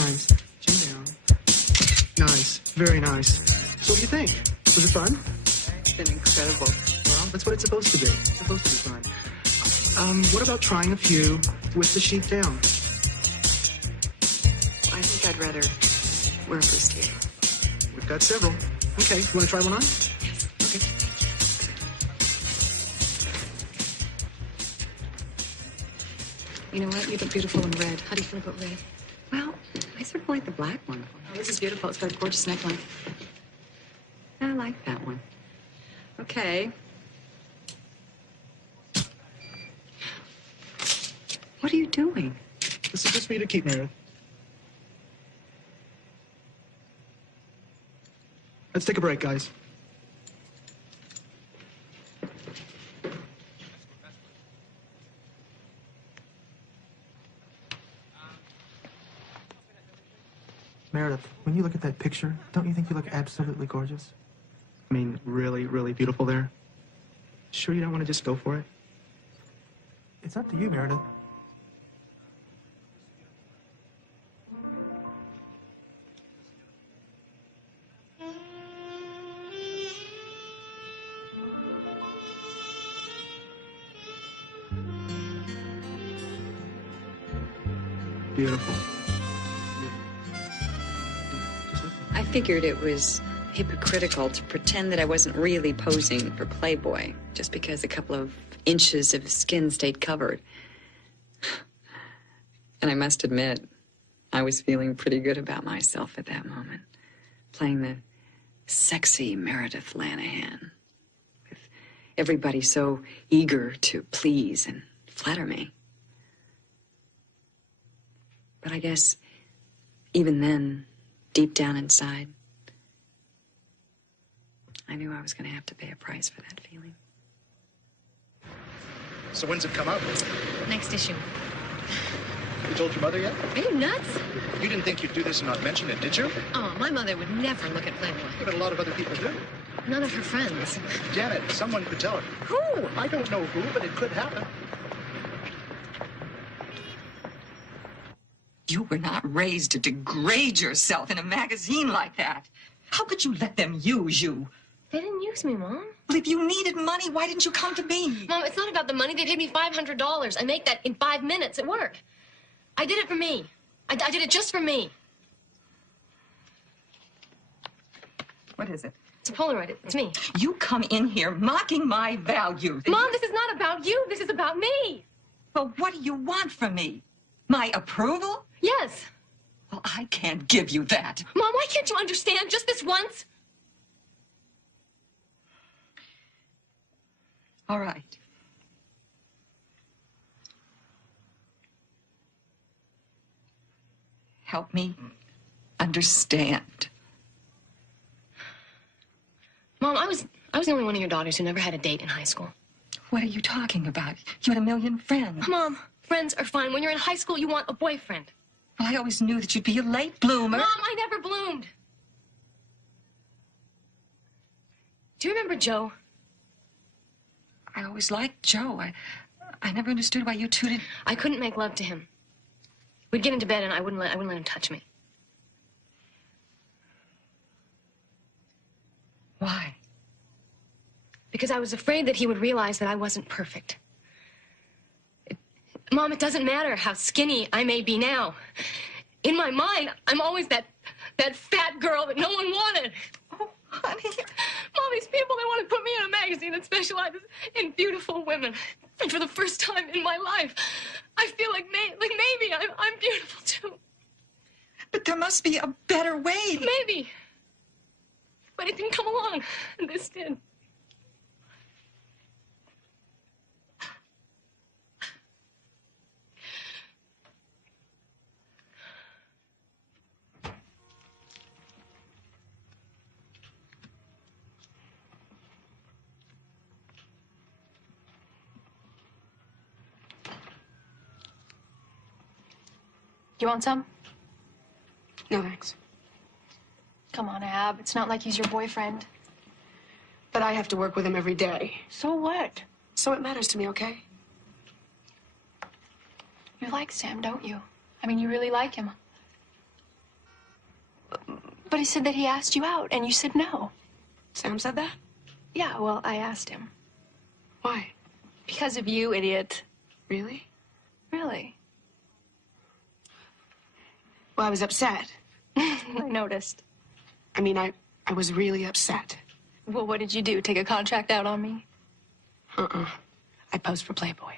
Nice. Chin down. Nice. Very nice. So what do you think? Was it fun? It's been incredible. Well, that's what it's supposed to be. It's supposed to be fun. What about trying a few with the sheet down? I think I'd rather wear a bustier. We've got several. Okay, you want to try one on? Okay. You know what? You look beautiful in red. How do you feel about red? Well, I sort of like the black one. Oh, this is beautiful. It's got a gorgeous neckline. I like that one. Okay. What are you doing? This is just for you to keep, Meredith. Let's take a break, guys. Meredith, when you look at that picture, don't you think you look absolutely gorgeous? I mean, really, really beautiful there. Sure you don't want to just go for it? It's up to you, Meredith. Beautiful. I figured it was hypocritical to pretend that I wasn't really posing for Playboy just because a couple of inches of skin stayed covered. And I must admit, I was feeling pretty good about myself at that moment, playing the sexy Meredith Lanahan, with everybody so eager to please and flatter me. But I guess even then, deep down inside, I knew I was going to have to pay a price for that feeling. So when's it come out? Next issue. You told your mother yet? Are you nuts? You didn't think you'd do this and not mention it, did you? Oh, my mother would never look at Playboy. Yeah, but a lot of other people do. None of her friends. Janet, someone could tell her. Who? I don't know who, but it could happen. You were not raised to degrade yourself in a magazine like that. How could you let them use you? They didn't use me, Mom. Well, if you needed money, why didn't you come to me? Mom, it's not about the money. They paid me $500. I make that in 5 minutes at work. I did it for me. I did it just for me. What is it? It's a Polaroid. It's me. You come in here mocking my value. Mom, this is not about you. This is about me. Well, what do you want from me? My approval? Yes. Well, I can't give you that. Mom, why can't you understand just this once? All right. Help me understand. Mom, I was the only one of your daughters who never had a date in high school. What are you talking about? You had a million friends. Mom, friends are fine. When you're in high school, you want a boyfriend. Well, I always knew that you'd be a late bloomer. Mom, I never bloomed. Do you remember Joe? I always liked Joe. I never understood why you two didn't... I couldn't make love to him. We'd get into bed and I wouldn't let him touch me. Why? Because I was afraid that he would realize that I wasn't perfect. Mom, it doesn't matter how skinny I may be now. In my mind, I'm always that fat girl that no one wanted. Oh, honey. Mom, these people, they want to put me in a magazine that specializes in beautiful women. And for the first time in my life, I feel like maybe I'm beautiful too. But there must be a better way. Maybe. But it didn't come along, and this did. You want some? No, thanks. Come on, Ab. It's not like he's your boyfriend. But I have to work with him every day. So what? So it matters to me, okay? You like Sam, don't you? I mean, you really like him. But he said that he asked you out, and you said no. Sam said that? Yeah, well, I asked him. Why? Because of you, idiot. Really? Really? Well, I was upset. I noticed. I mean, I was really upset. Well, what did you do? Take a contract out on me? Uh-uh. I posed for Playboy.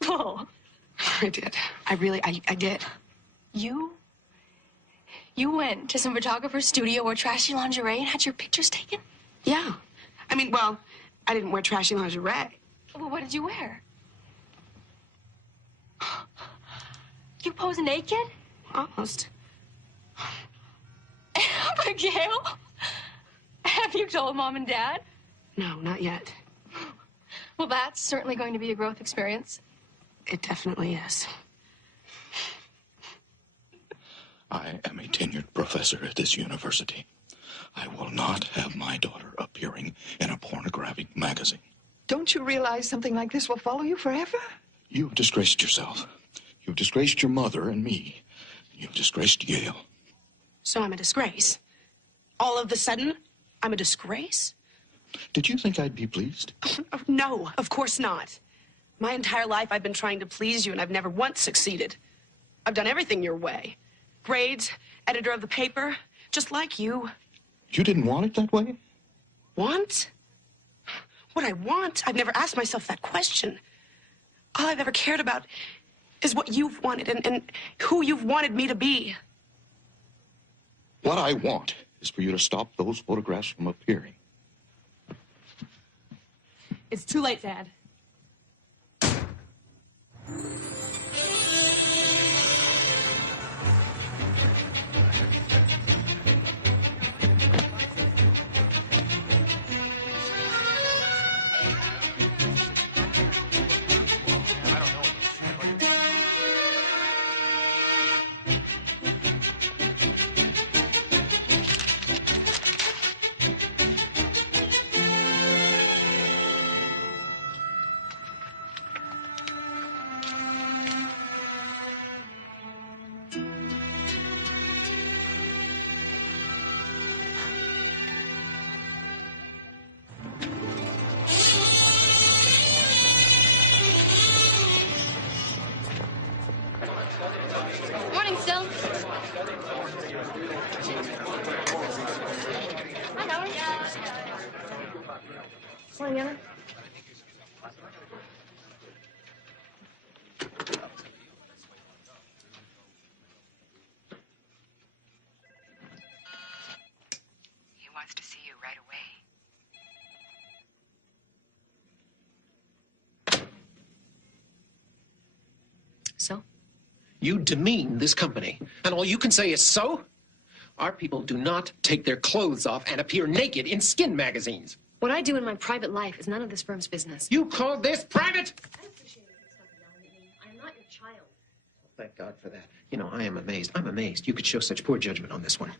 Bull. I did. I did. You went to some photographer's studio, wore trashy lingerie, and had your pictures taken? Yeah. I mean, well, I didn't wear trashy lingerie. Well, what did you wear? You pose naked? Almost. Abigail? Have you told Mom and Dad? No, not yet. Well, that's certainly going to be a growth experience. It definitely is. I am a tenured professor at this university. I will not have my daughter appearing in a pornographic magazine. Don't you realize something like this will follow you forever? You've disgraced yourself. You've disgraced your mother and me. You've disgraced Yale. So I'm a disgrace. All of a sudden, I'm a disgrace? Did you think I'd be pleased? No, of course not. My entire life I've been trying to please you, and I've never once succeeded. I've done everything your way. Grades, editor of the paper, just like you. You didn't want it that way? Want? What I want? I've never asked myself that question. All I've ever cared about is what you've wanted and who you've wanted me to be. What I want is for you to stop those photographs from appearing. It's too late, Dad. Morning, Still. Hi, Howard. Morning, Emma. He wants to see you right away. So? You demean this company, and all you can say is so? Our people do not take their clothes off and appear naked in skin magazines. What I do in my private life is none of this firm's business. You call this private? I appreciate it if it's nothing yelling at me. I am not your child. Thank God for that. You know, I am amazed. I'm amazed you could show such poor judgment on this one.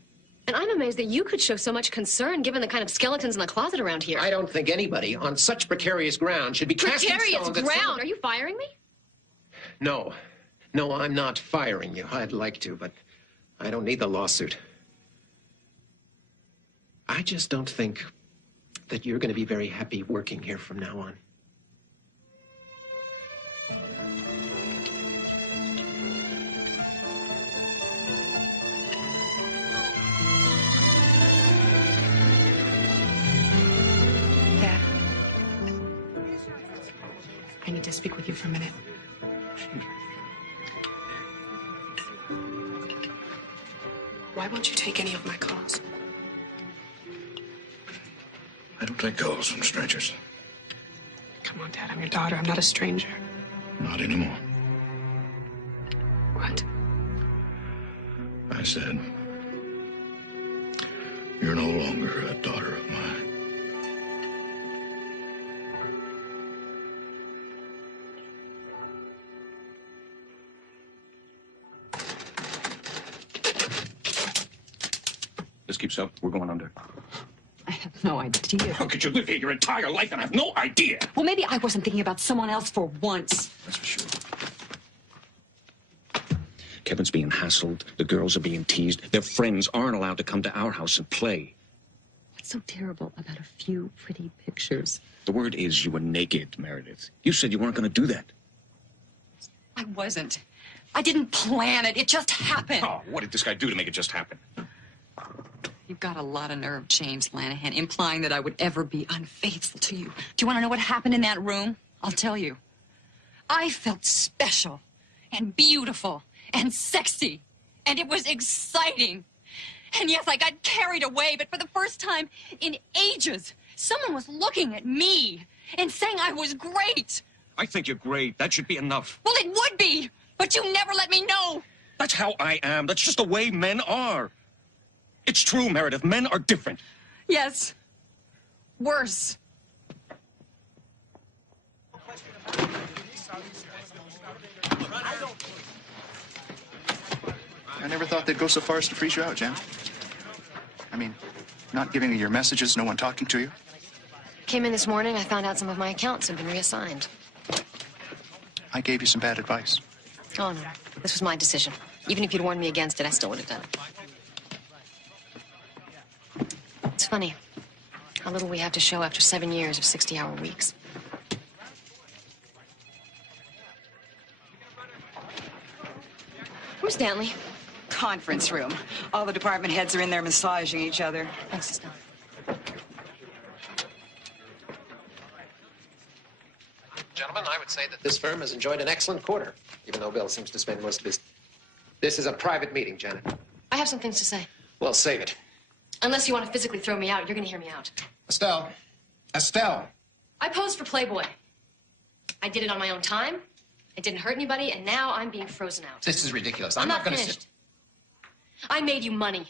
And I'm amazed that you could show so much concern given the kind of skeletons in the closet around here. I don't think anybody on such precarious ground should be casting Precarious stones at ground? someone- Are you firing me? No. No, I'm not firing you. I'd like to, but I don't need the lawsuit. I just don't think that you're going to be very happy working here from now on. Dad, I need to speak with you for a minute. Why won't you take any of my calls? I don't take calls from strangers. Come on, Dad, I'm your daughter. I'm not a stranger. Not anymore. What? I said, you're no longer a daughter of mine. This keeps up, we're going under. I have no idea. How could you live here your entire life and have no idea? Well, maybe I wasn't thinking about someone else for once. That's for sure. Kevin's being hassled. The girls are being teased. Their friends aren't allowed to come to our house and play. What's so terrible about a few pretty pictures? The word is you were naked, Meredith. You said you weren't going to do that. I wasn't. I didn't plan it. It just happened. Oh, what did this guy do to make it just happen? You've got a lot of nerve, James Lanahan, implying that I would ever be unfaithful to you. Do you want to know what happened in that room? I'll tell you. I felt special and beautiful and sexy, and it was exciting. And yes, I got carried away, but for the first time in ages, someone was looking at me and saying I was great. I think you're great. That should be enough. Well, it would be, but you never let me know. That's how I am. That's just the way men are. It's true, Meredith. Men are different. Yes. Worse. I never thought they'd go so far as to freeze you out, Jan. I mean, not giving you your messages, no one talking to you. Came in this morning, I found out some of my accounts had been reassigned. I gave you some bad advice. Oh, no. This was my decision. Even if you'd warned me against it, I still would have done it. It's funny how little we have to show after 7 years of 60-hour weeks. Where's Stanley? Conference room. All the department heads are in there massaging each other. Thanks, Estelle. Gentlemen, I would say that this firm has enjoyed an excellent quarter, even though Bill seems to spend most of his... This is a private meeting, Janet. I have some things to say. Well, save it. Unless you want to physically throw me out, you're going to hear me out. Estelle. Estelle. I posed for Playboy. I did it on my own time. It didn't hurt anybody, and now I'm being frozen out. This is ridiculous. I'm not going finished. I made you money.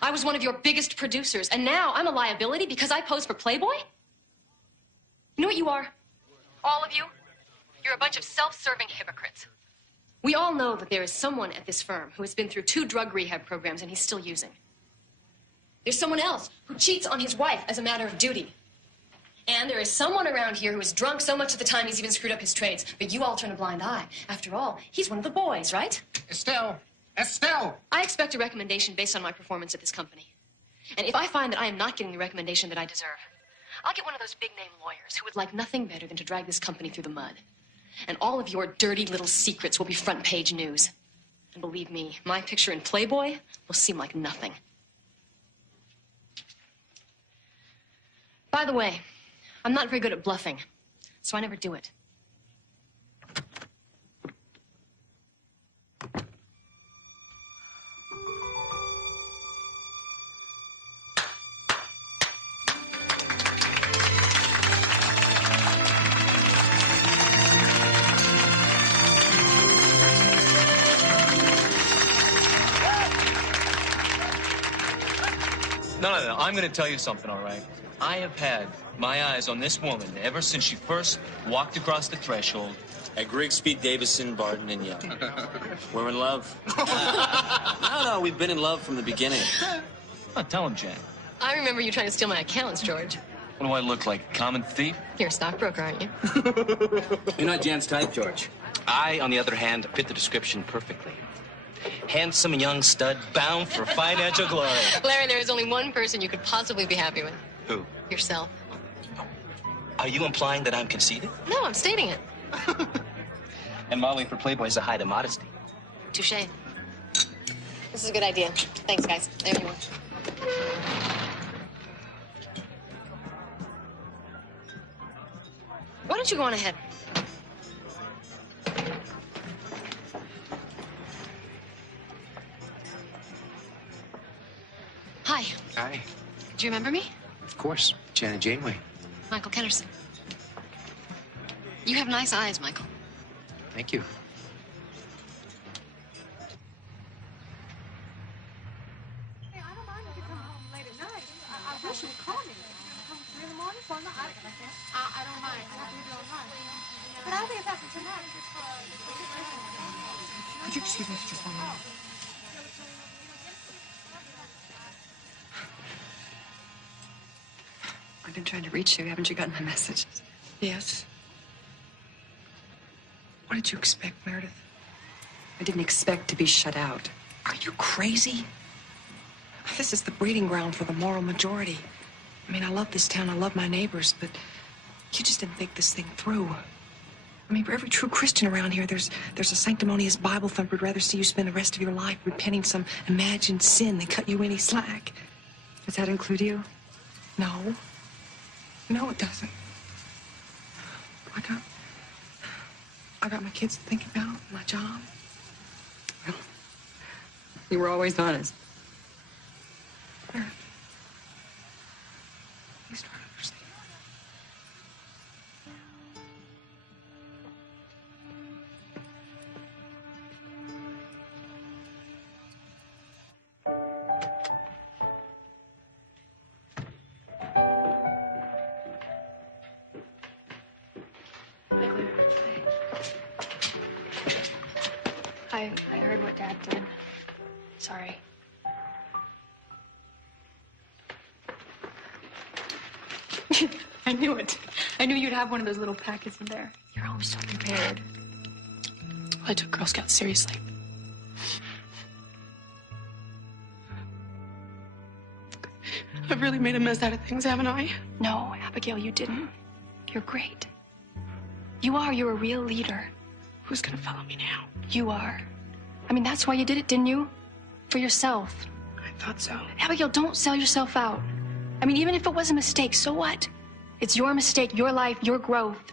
I was one of your biggest producers, and now I'm a liability because I posed for Playboy? You know what you are? All of you? You're a bunch of self-serving hypocrites. We all know that there is someone at this firm who has been through 2 drug rehab programs and he's still using. There's someone else who cheats on his wife as a matter of duty. And there is someone around here who is drunk so much of the time he's even screwed up his trades. But you all turn a blind eye. After all, he's one of the boys, right? Estelle. Estelle. I expect a recommendation based on my performance at this company. And if I find that I am not getting the recommendation that I deserve, I'll get one of those big-name lawyers who would like nothing better than to drag this company through the mud. And all of your dirty little secrets will be front-page news. And believe me, my picture in Playboy will seem like nothing. By the way, I'm not very good at bluffing, so I never do it. No. I'm going to tell you something, all right? I have had my eyes on this woman ever since she first walked across the threshold. At Grigsby, Davison, Barton, and Young. We're in love. No, we've been in love from the beginning. Oh, tell him, Jan. I remember you trying to steal my accounts, George. What do I look like, a common thief? You're a stockbroker, aren't you? You're not Jan's type, George. I, on the other hand, fit the description perfectly. Handsome young stud bound for financial glory. Larry, there is only one person you could possibly be happy with. Who? Yourself. Are you implying that I'm conceited? No, I'm stating it. And modeling for Playboy is a height of modesty. Touché. This is a good idea. Thanks, guys. There you are. Why don't you go on ahead? Hi. Hi. Do you remember me? Of course. Janet Janeway. Michael Kennerson. You have nice eyes, Michael. Thank you. I wish you would call me. Come 3 in the morning, 4 in the morning. I don't mind. I have to leave you on time. But I don't think it's after tonight. Could you excuse me for just 1 minute? I've been trying to reach you. Haven't you gotten my message? Yes. What did you expect, Meredith? I didn't expect to be shut out. Are you crazy? This is the breeding ground for the moral majority. I mean, I love this town, I love my neighbors, but you just didn't think this thing through. I mean, for every true Christian around here, there's a sanctimonious Bible thumper who'd rather see you spend the rest of your life repenting some imagined sin than cut you any slack. Does that include you? No. No, it doesn't. I got my kids to think about, my job. You were always honest. There. You start understanding. I heard what Dad did. Sorry. I knew it. I knew you'd have one of those little packets in there. You're always so prepared. Well, I took Girl Scouts seriously. I've really made a mess out of things, haven't I? No, Abigail, you didn't. You're great. You are. You're a real leader. Who's gonna follow me now? You are. I mean, that's why you did it, didn't you? For yourself. I thought so. Abigail, don't sell yourself out. I mean, even if it was a mistake, so what? It's your mistake, your life, your growth.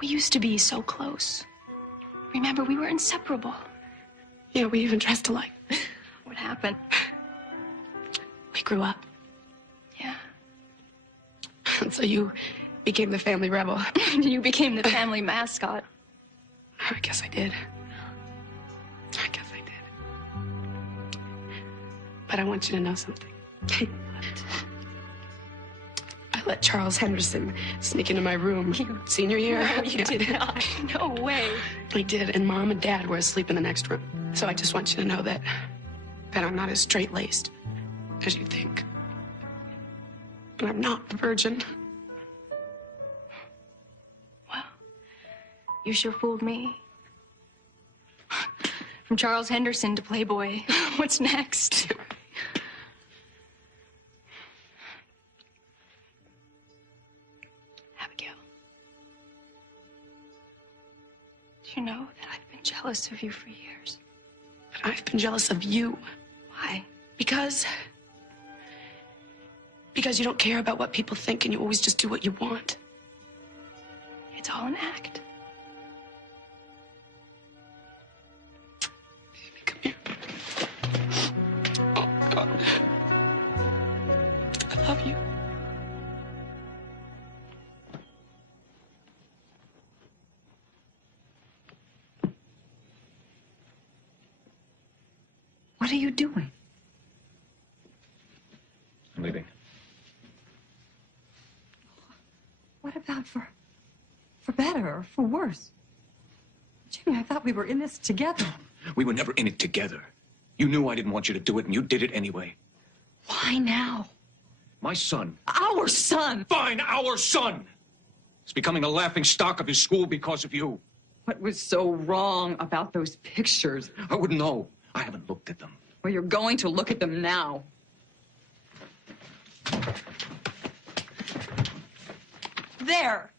We used to be so close. Remember, we were inseparable. Yeah, we even dressed alike. What happened? We grew up. Yeah. So you became the family rebel. You became the family mascot. I guess I did. I guess I did. But I want you to know something. I let Charles Henderson sneak into my room senior year. No, you did not. No way. I did, and Mom and Dad were asleep in the next room. So I just want you to know that I'm not as straight-laced as you think. And I'm not a virgin. Well, you sure fooled me. From Charles Henderson to Playboy. What's next? Abigail. Do you know that I've been jealous of you for years? But I've been jealous of you. Why? Because you don't care about what people think and you always just do what you want. It's all an act. Come here. Oh, God. I love you. What are you doing? I'm leaving. What about for better or for worse? Jimmy, I thought we were in this together. We were never in it together. You knew I didn't want you to do it, and you did it anyway. Why now? My son. Our son! Fine, our son! He's becoming a laughing stock of his school because of you. What was so wrong about those pictures? I wouldn't know. I haven't looked at them. Well, you're going to look at them now. There.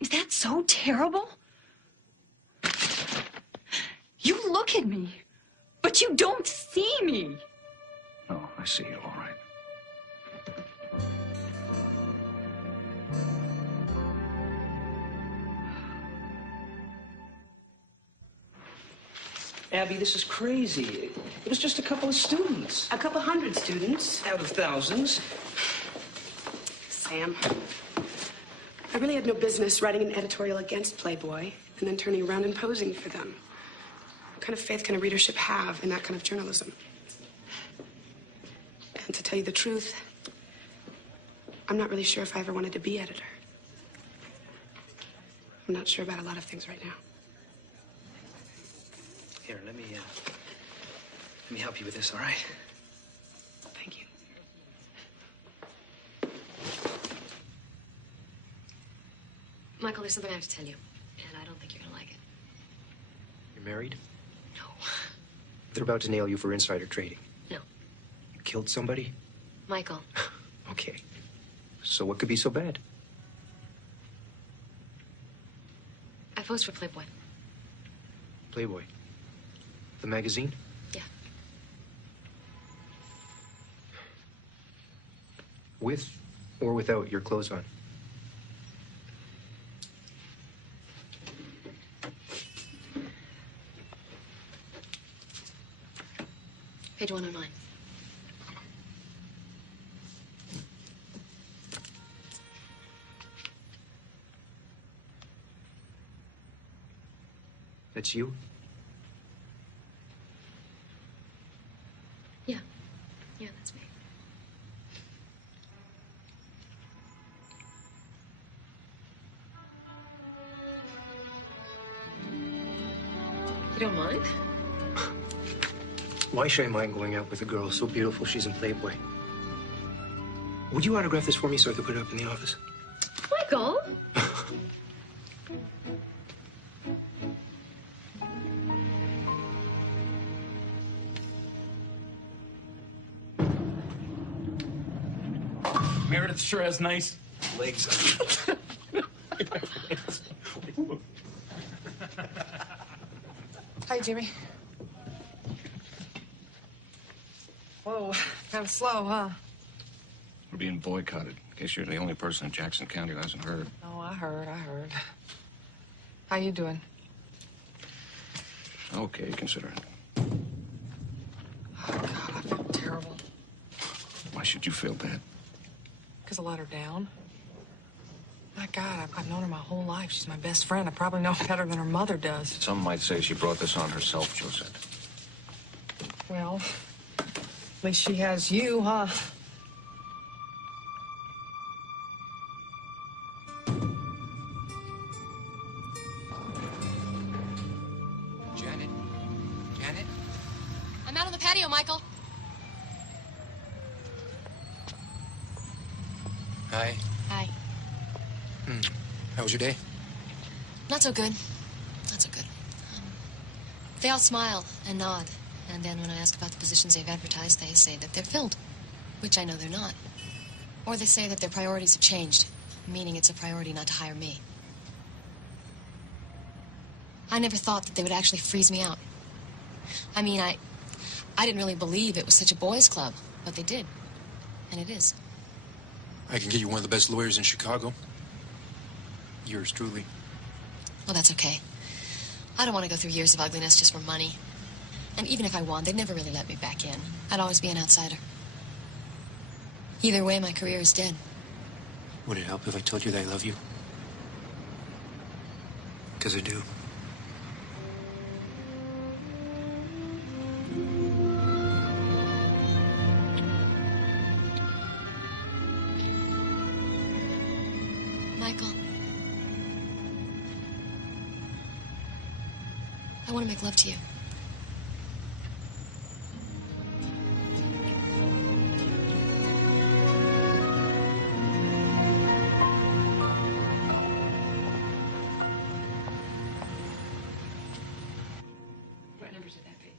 Is that so terrible? You look at me, but you don't see me. Oh, I see you, all right. Abby, this is crazy. It was just a couple of students. A couple hundred students. Out of thousands. Sam, I really had no business writing an editorial against Playboy and then turning around and posing for them. What kind of faith can a readership have in that kind of journalism? And to tell you the truth, I'm not really sure if I ever wanted to be editor. I'm not sure about a lot of things right now. Here, let me help you with this, all right? Thank you. Michael, there's something I have to tell you, and I don't think you're gonna like it. You're married? No. They're about to nail you for insider trading. No. You killed somebody? Michael. Okay. So what could be so bad? I posed for Playboy. Playboy. The magazine? Yeah. With or without your clothes on? Page 109. That's you? Yeah. Yeah, that's me. You don't mind? Why should I mind going out with a girl so beautiful she's in Playboy? Would you autograph this for me so I could put it up in the office? Michael! Meredith sure has nice legs. Hi, Jimmy. Whoa, kind of slow, huh? We're being boycotted. In case you're the only person in Jackson County who hasn't heard. Oh, I heard. How you doing? Okay, considering. Oh, God, I feel terrible. Why should you feel bad? Because I let her down. My God, I've known her my whole life. She's my best friend. I probably know her better than her mother does. Some might say she brought this on herself, Josette. Well, at least she has you, huh? Janet? Janet? I'm out on the patio, Michael. Hi. Hi. How was your day? Not so good. Not so good. They all smile and nod. And then when I ask about the positions they've advertised, they say that they're filled, which I know they're not. Or they say that their priorities have changed, meaning it's a priority not to hire me. I never thought that they would actually freeze me out. I mean, I didn't really believe it was such a boys' club, but they did. And it is. I can get you one of the best lawyers in Chicago. Yours truly. Well, that's okay. I don't want to go through years of ugliness just for money. And even if I won, they'd never really let me back in. I'd always be an outsider. Either way, my career is dead. Would it help if I told you that I love you? Because I do. Michael. I want to make love to you. What number should that be?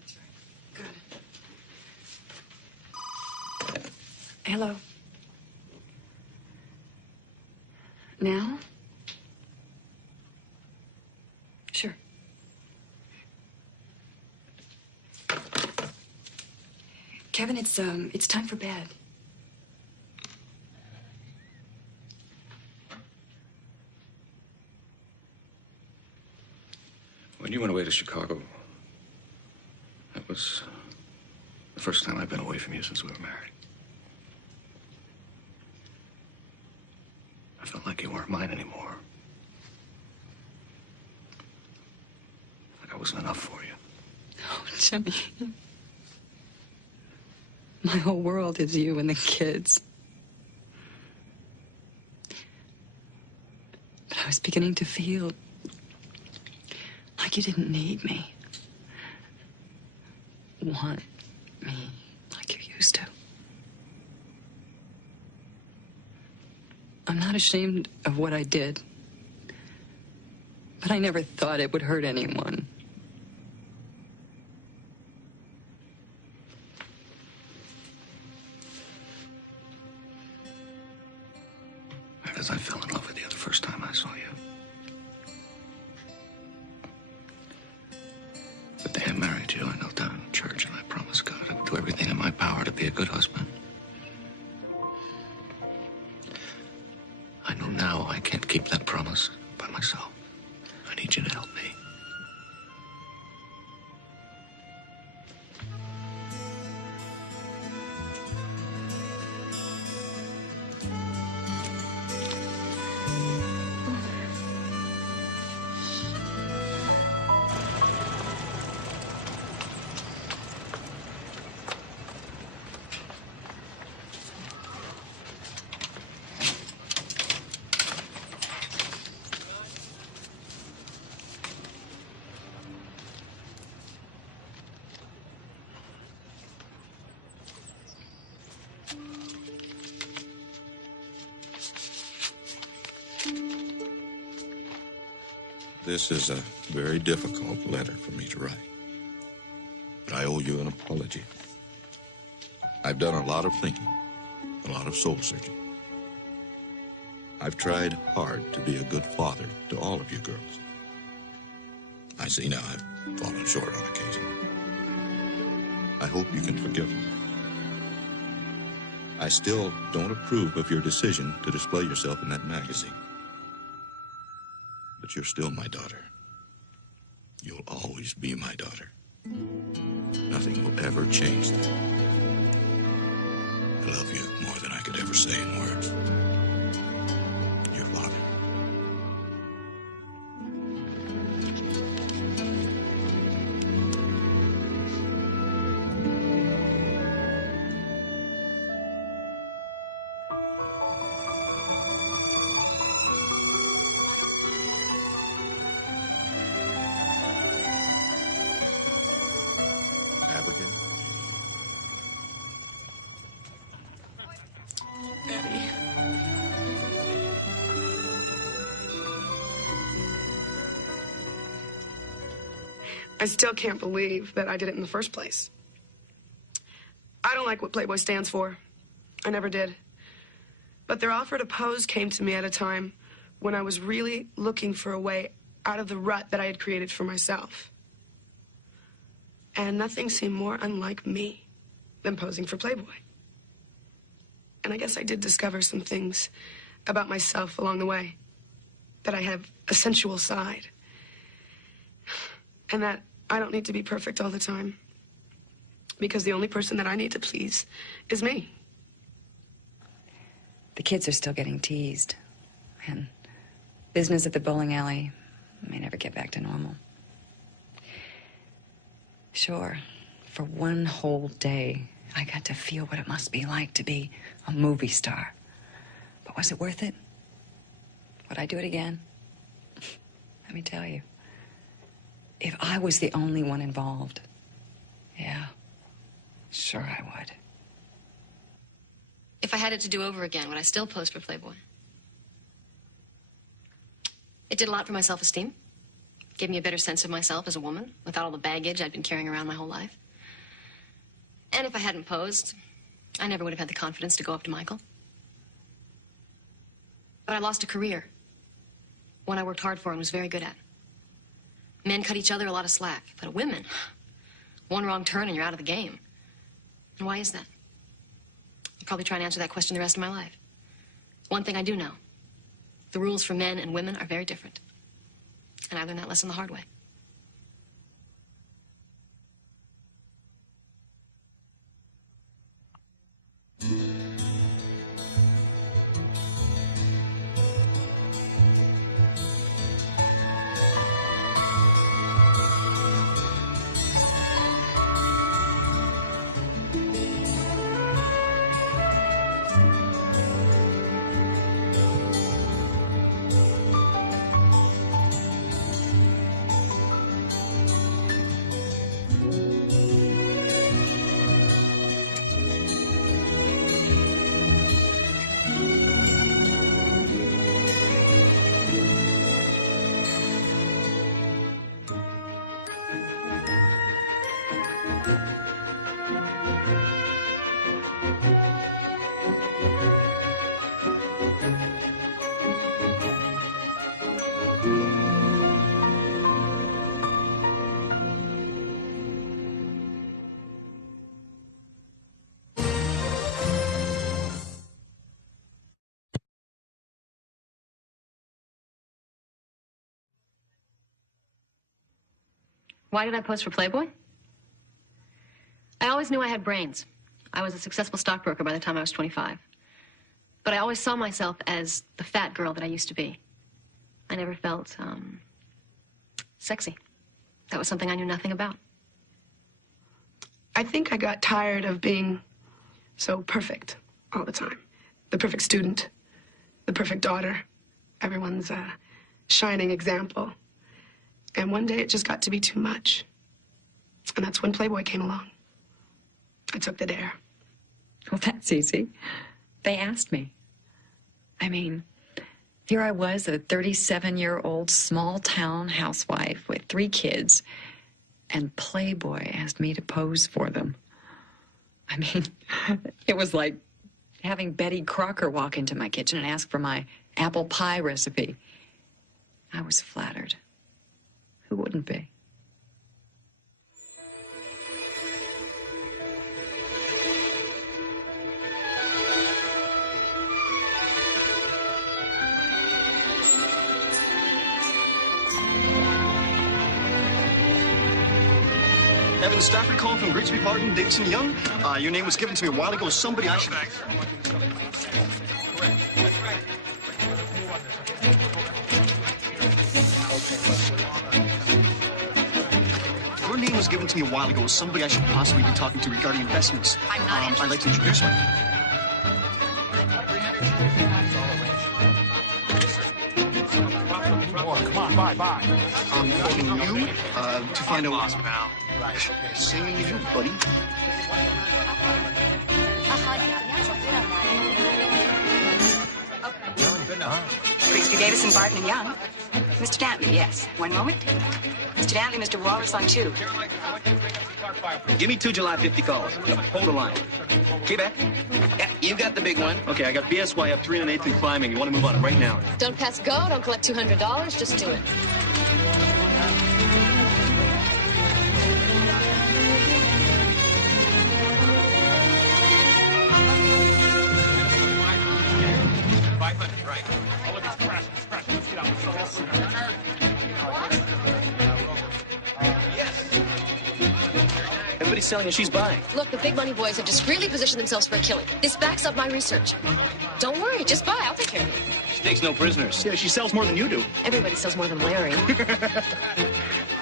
That's right. Good. Hello. Now? Sure. Kevin, it's time for bed. When you went away to Chicago, that was the first time I've been away from you since we were married. I felt like you weren't mine anymore. Like I wasn't enough for you. Oh, Jimmy. My whole world is you and the kids. But I was beginning to feel like you didn't need me. Want me like you used to. I'm not ashamed of what I did. But I never thought it would hurt anyone. As I fell in love with you the first time I saw you. The day I married you, I knelt down in church and I promised God I would do everything in my power to be a good husband. I know now I can't keep that promise by myself. I need you to help me. This is a very difficult letter for me to write. But I owe you an apology. I've done a lot of thinking, a lot of soul searching. I've tried hard to be a good father to all of you girls. I see now I've fallen short on occasion. I hope you can forgive me. I still don't approve of your decision to display yourself in that magazine. But you're still my daughter. You'll always be my daughter. Nothing will ever change that. I love you more than I could ever say in words. Your father. Abigail? Eddie. I still can't believe that I did it in the first place. I don't like what Playboy stands for. I never did. But their offer to pose came to me at a time when I was really looking for a way out of the rut that I had created for myself. And nothing seemed more unlike me than posing for Playboy. And I guess I did discover some things about myself along the way. That I have a sensual side. And that I don't need to be perfect all the time. Because the only person that I need to please is me. The kids are still getting teased. And business at the bowling alley may never get back to normal. Sure, for one whole day, I got to feel what it must be like to be a movie star. But was it worth it? Would I do it again? Let me tell you. If I was the only one involved, yeah, sure I would. If I had it to do over again, would I still pose for Playboy? It did a lot for my self-esteem. Gave me a better sense of myself as a woman, without all the baggage I'd been carrying around my whole life. And if I hadn't posed, I never would have had the confidence to go up to Michael. But I lost a career. One I worked hard for and was very good at. Men cut each other a lot of slack, but women, one wrong turn and you're out of the game. And why is that? I'll probably try and answer that question the rest of my life. One thing I do know, the rules for men and women are very different. And I learned that lesson the hard way. Why did I pose for Playboy? I always knew I had brains. I was a successful stockbroker by the time I was 25. But I always saw myself as the fat girl that I used to be. I never felt, sexy. That was something I knew nothing about. I think I got tired of being so perfect all the time. The perfect student, the perfect daughter, everyone's shining example. And one day it just got to be too much. And that's when Playboy came along. I took the dare. Well, that's easy. They asked me. I mean, here I was, a 37-year-old small-town housewife with 3 kids, and Playboy asked me to pose for them. I mean, it was like having Betty Crocker walk into my kitchen and ask for my apple pie recipe. I was flattered. Who wouldn't be? Evan Stafford calling from Grigsby Barton, Davidson Young. Your name was given to me a while ago as somebody I should... Your name was given to me a while ago as somebody I should possibly be talking to regarding investments. I'm not interested. I'd like to introduce you. Come on, bye. I'm phoning you to find out... pal. Right, okay. Singing to you, buddy. Grigsby, Davison, Barton, and Young. Mr. Dantley, yes. One moment. Mr. Dantley, Mr. Wallace on 2. Give me 2 July 50 calls. Hold the line. Quebec? Yeah, you got the big one. Okay, I got BSY up 3 and 8th and climbing. You want to move on right now? Don't pass go, don't collect $200, just do it. Right. Oh, look, it's crashing. Let's get out. Everybody's selling and she's buying. Look, the big money boys have discreetly positioned themselves for a killing. This backs up my research. Don't worry, just buy. I'll take care of it. She takes no prisoners. Yeah, she sells more than you do. Everybody sells more than Larry.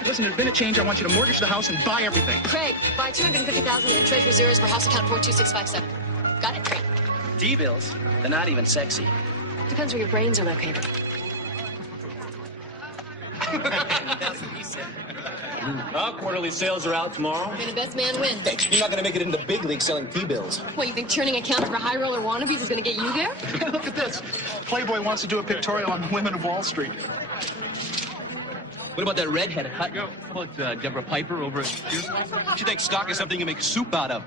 Listen, there's been a change. I want you to mortgage the house and buy everything. Craig, buy $250,000 in Treasury zeros for house account 42657. Got it? Great. T-bills? They're not even sexy. Depends where your brains are located. Well, quarterly sales are out tomorrow. May the best man win. Hey, you're not going to make it in the big league selling T-bills. What, you think turning accounts for high roller wannabes is going to get you there? Look at this. Playboy wants to do a pictorial on the women of Wall Street. What about that redhead? How about Deborah Piper over at Pierce? She thinks stock is something you make soup out of.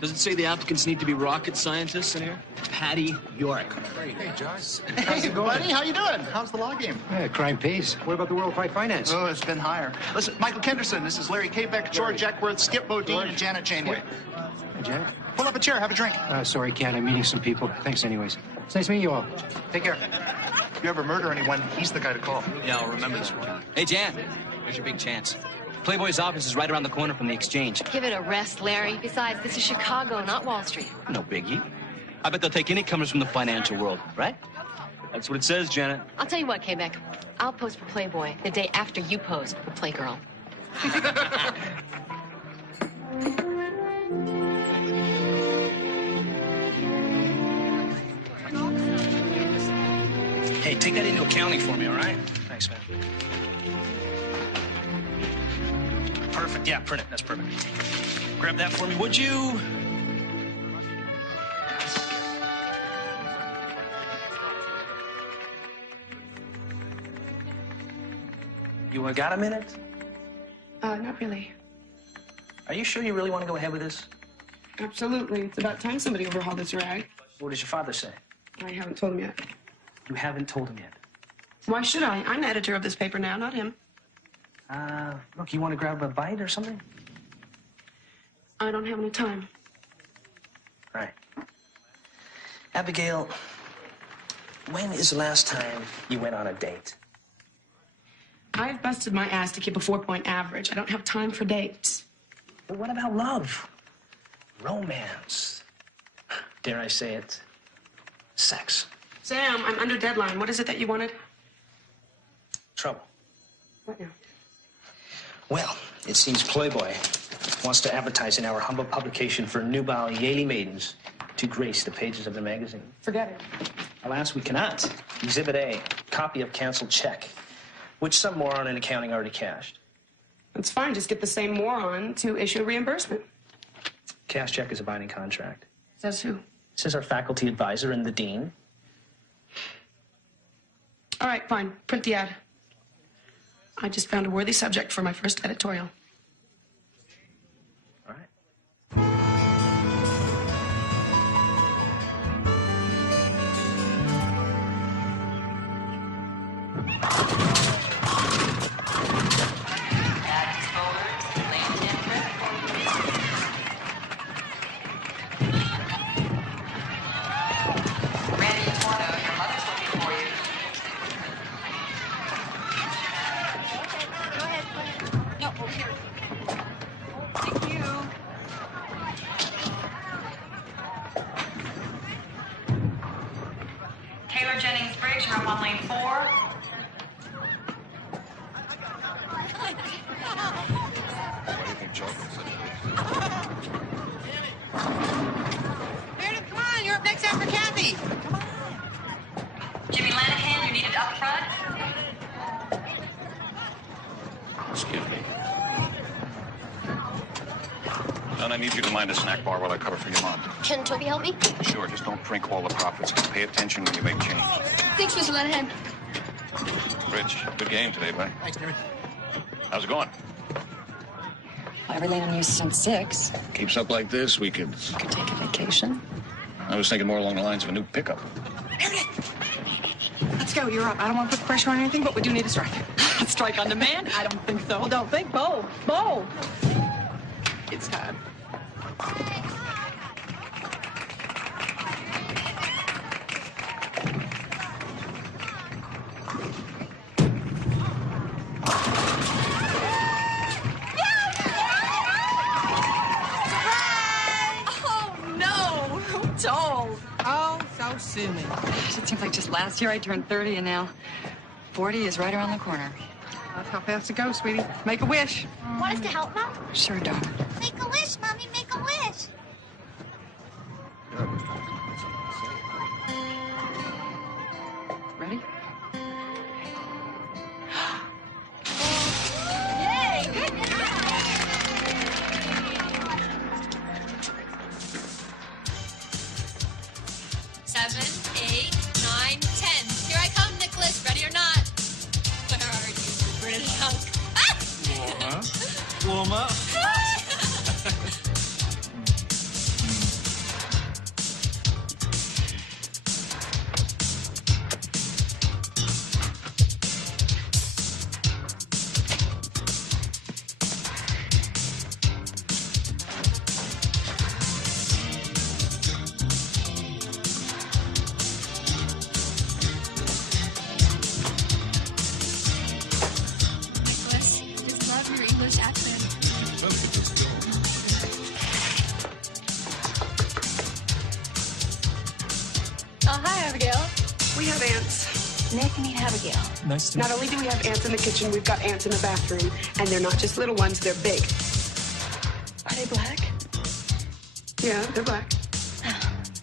Does it say the applicants need to be rocket scientists in here? Patty York. Hey, Josh. Hey, buddy, how you doing? How's the law game? Yeah, crime pays. What about the worldwide finance? Oh, it's been higher. Listen, Michael Kenderson, this is Larry Quebec, George Eckworth, Skip Bodine, and Janet Janeway. Hey, Janet. Pull up a chair, have a drink. Sorry, Cat. I'm meeting some people. Thanks anyways. It's nice meeting you all. Take care. If you ever murder anyone, he's the guy to call. Yeah, I'll remember this one. Hey, Jan, here's your big chance. Playboy's office is right around the corner from the exchange. Give it a rest, Larry. Besides, this is Chicago, not Wall Street. No biggie. I bet they'll take any comers from the financial world, right? That's what it says, Janet. I'll tell you what, Quebec. I'll pose for Playboy the day after you pose for Playgirl. Hey, take that into accounting for me, all right? Thanks, man. Perfect. Yeah, print it. That's perfect. Grab that for me, would you? You got a minute? Not really. Are you sure you really want to go ahead with this? Absolutely. It's about time somebody overhauled this rag. What does your father say? I haven't told him yet. You haven't told him yet. Why should I? I'm the editor of this paper now, not him. Look, you want to grab a bite or something? I don't have any time. All right. Abigail, when is the last time you went on a date? I've busted my ass to keep a 4-point average. I don't have time for dates. But what about love? Romance? Dare I say it? Sex? Sam, I'm under deadline. What is it that you wanted? Trouble. What now? Well, it seems Playboy wants to advertise in our humble publication for nubile Yaley maidens to grace the pages of the magazine. Forget it. Alas, we cannot. Exhibit A, copy of canceled check, which some moron in accounting already cashed. It's fine. Just get the same moron to issue a reimbursement. Cash check is a binding contract. Says who? Says our faculty advisor and the dean. All right, fine. Print the ad. I just found a worthy subject for my first editorial. All right. You're up on lane 4. What do you think chocolate is? Meredith, come on. You're up next after Kathy. Come on. Jimmy Lanahan, you needed up front. Excuse me. Son, I need you to mind a snack bar while I cover for your mom. Can Toby help me? Sure, just don't drink all the profits. Pay attention when you make change. Thanks, Mr. Lanahan. Rich, good game today, buddy. Thanks, Jerry. How's it going? Everything in Houston 6. Keeps up like this, we could Take a vacation. I was thinking more along the lines of a new pickup. Let's go. You're up. I don't want to put pressure on anything, but we do need a strike. A strike on demand? I don't think so. Don't think. Bold. Bold. It's time. Oh, so soon. It seems like just last year I turned 30, and now 40 is right around the corner. That's how fast it goes, sweetie. Make a wish. Want us to help, Mom? Sure, darling. Make a wish, Mommy. Make a wish. Ready? Yay! Good. 7, 8, 9, 10. Here I come, Nicholas. Ready or not? Where are you, British hunk? Warm up. Nicholas, just love your English accent. Oh, hi, Abigail. We have ants. Nick, meet Abigail. Nice to Not only do we have ants in the kitchen, we've got ants in the bathroom. And they're not just little ones, they're big. Are they black? Yeah, they're black.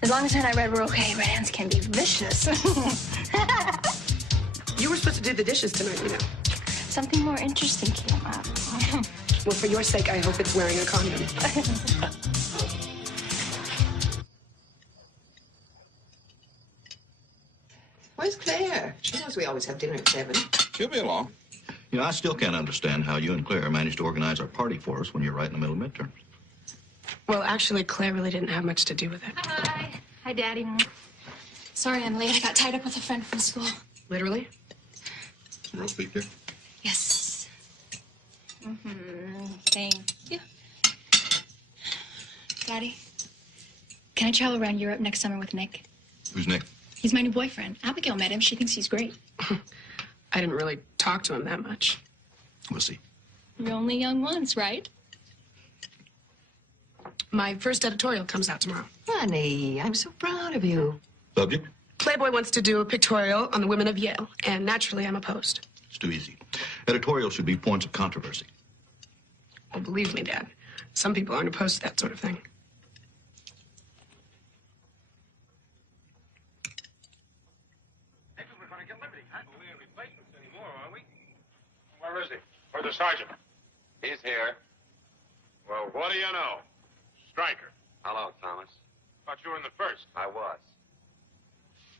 As long as her and I read we're okay, red ants can be vicious. You were supposed to do the dishes tonight, you know. Something more interesting came up. Well, for your sake, I hope it's wearing a condom. Where's Claire? She knows we always have dinner at 7. She'll be along. You know, I still can't understand how you and Claire managed to organize our party for us when you're right in the middle of midterms. Well, actually, Claire really didn't have much to do with it. Hi. Hi, Daddy. Sorry I'm late. I got tied up with a friend from school. Literally? Roast beef here? Yes. Thank you. Daddy, can I travel around Europe next summer with Nick? Who's Nick? He's my new boyfriend. Abigail met him. She thinks he's great. I didn't really talk to him that much. We'll see. You're only young once, right? My first editorial comes out tomorrow. Honey, I'm so proud of you. Subject? Playboy wants to do a pictorial on the women of Yale, and naturally, I'm opposed. It's too easy. Editorials should be points of controversy. Well, believe me, Dad, some people aren't opposed to that sort of thing. Where is he? Where's the sergeant? He's here. Well, what do you know? Stryker. Hello, Thomas. Thought you were in the first. I was.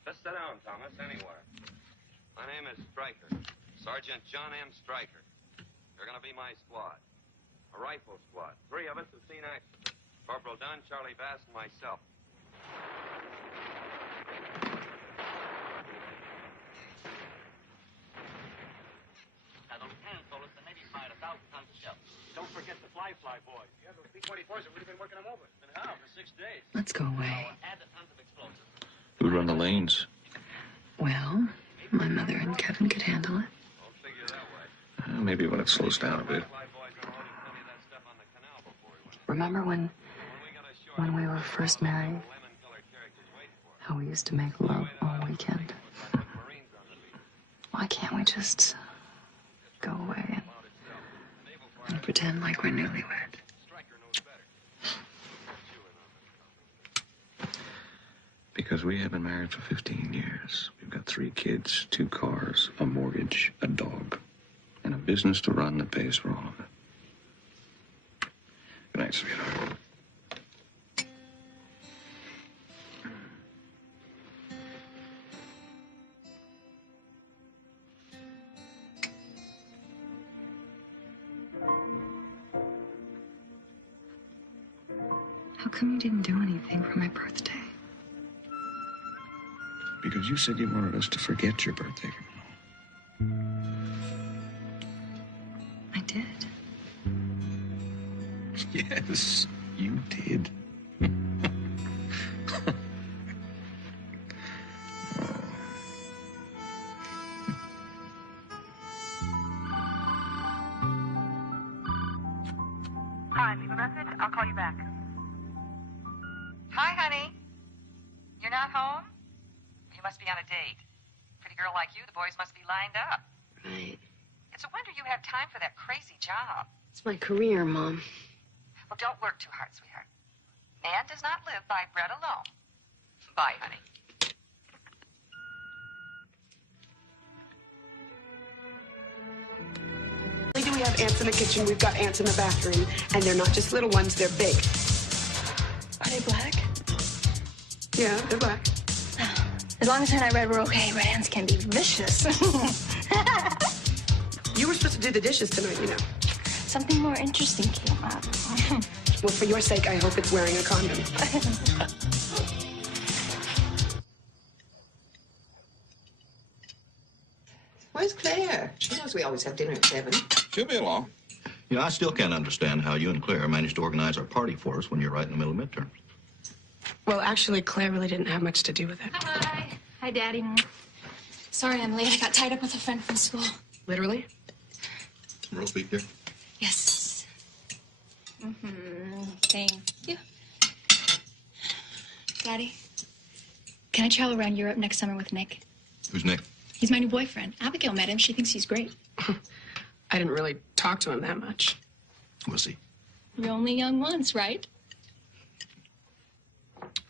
Just sit down, Thomas, anywhere. My name is Stryker. Sergeant John M. Stryker. You're going to be my squad. A rifle squad. 3 of us have seen action. Corporal Dunn, Charlie Bass, and myself. Don't forget the fly boy. Yeah, those B-24s have really been working them over. And how? For 6 days. Let's go away. Add a ton of explosives. Who run the lanes? Well, my mother and Kevin could handle it. Maybe when it slows down a bit. Remember when we were first married? How we used to make love all weekend? Why can't we just go away and pretend like we're newlywed? Because we have been married for 15 years. We've got 3 kids, 2 cars, a mortgage, a dog, and a business to run that pays for all of it. Good night, sweetheart. How come you didn't do anything for my birthday? Because you said you wanted us to forget your birthday. I did. Yes, you did. Hi, leave a message. I'll call you back. Hi, honey. You're not home? You must be on a date. Pretty girl like you, the boys must be lined up. Right. It's a wonder you have time for that crazy job. It's my career, Mom. Well, don't work too hard, sweetheart. Man does not live by bread alone. Bye, honey. Lately, we have ants in the kitchen, we've got ants in the bathroom, and they're not just little ones, they're big. Are they black? Yeah, they're black. As long as her and I read we're okay, red ants can be vicious. You were supposed to do the dishes tonight, you know. Something more interesting came up. Well, for your sake, I hope it's wearing a condom. Where's Claire? She knows we always have dinner at 7. She'll be along. You know, I still can't understand how you and Claire managed to organize our party for us when you're right in the middle of midterms. Well, actually, Claire really didn't have much to do with it. Hi. Hi, Daddy. Sorry I'm late. I got tied up with a friend from school. Literally? Roast beef here? Yes. Thank you. Daddy, can I travel around Europe next summer with Nick? Who's Nick? He's my new boyfriend. Abigail met him. She thinks he's great. I didn't really talk to him that much. We'll see. You're only young once, right?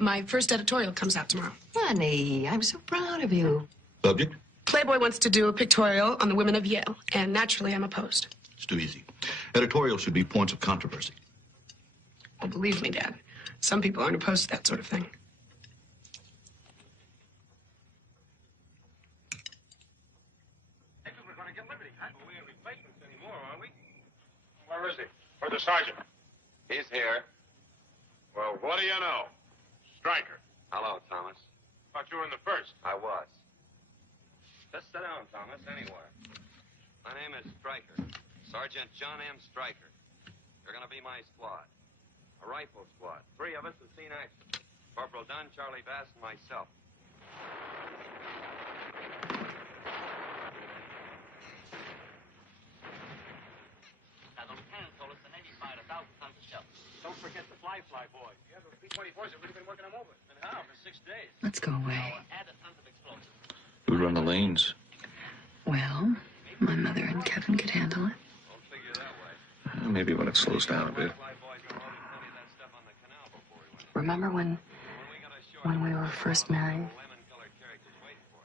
My first editorial comes out tomorrow. Honey, I'm so proud of you. Subject? Playboy wants to do a pictorial on the women of Yale, and naturally, I'm opposed. It's too easy. Editorials should be points of controversy. Well, believe me, Dad, some people aren't opposed to that sort of thing. We're going to get liberty, huh? We ain't replacements anymore, are we? Where is he? Where's the sergeant? He's here. What do you know? Stryker. Hello, Thomas. Thought you were in the first. I was. Just sit down, Thomas, anywhere. My name is Stryker. Sergeant John M. Stryker. You're gonna be my squad. A rifle squad. 3 of us have seen action. Corporal Dunn, Charlie Bass, and myself. Now, the lieutenant told us the Navy fired 1,000 tons of shells. Don't forget the fly boy. Yeah, those B-24s have really been working them over. And how? For 6 days. Let's go away. Add a ton of explosives. Who run the lanes? Well, my mother and Kevin could handle it. Maybe when it slows down a bit. Remember when we were first married?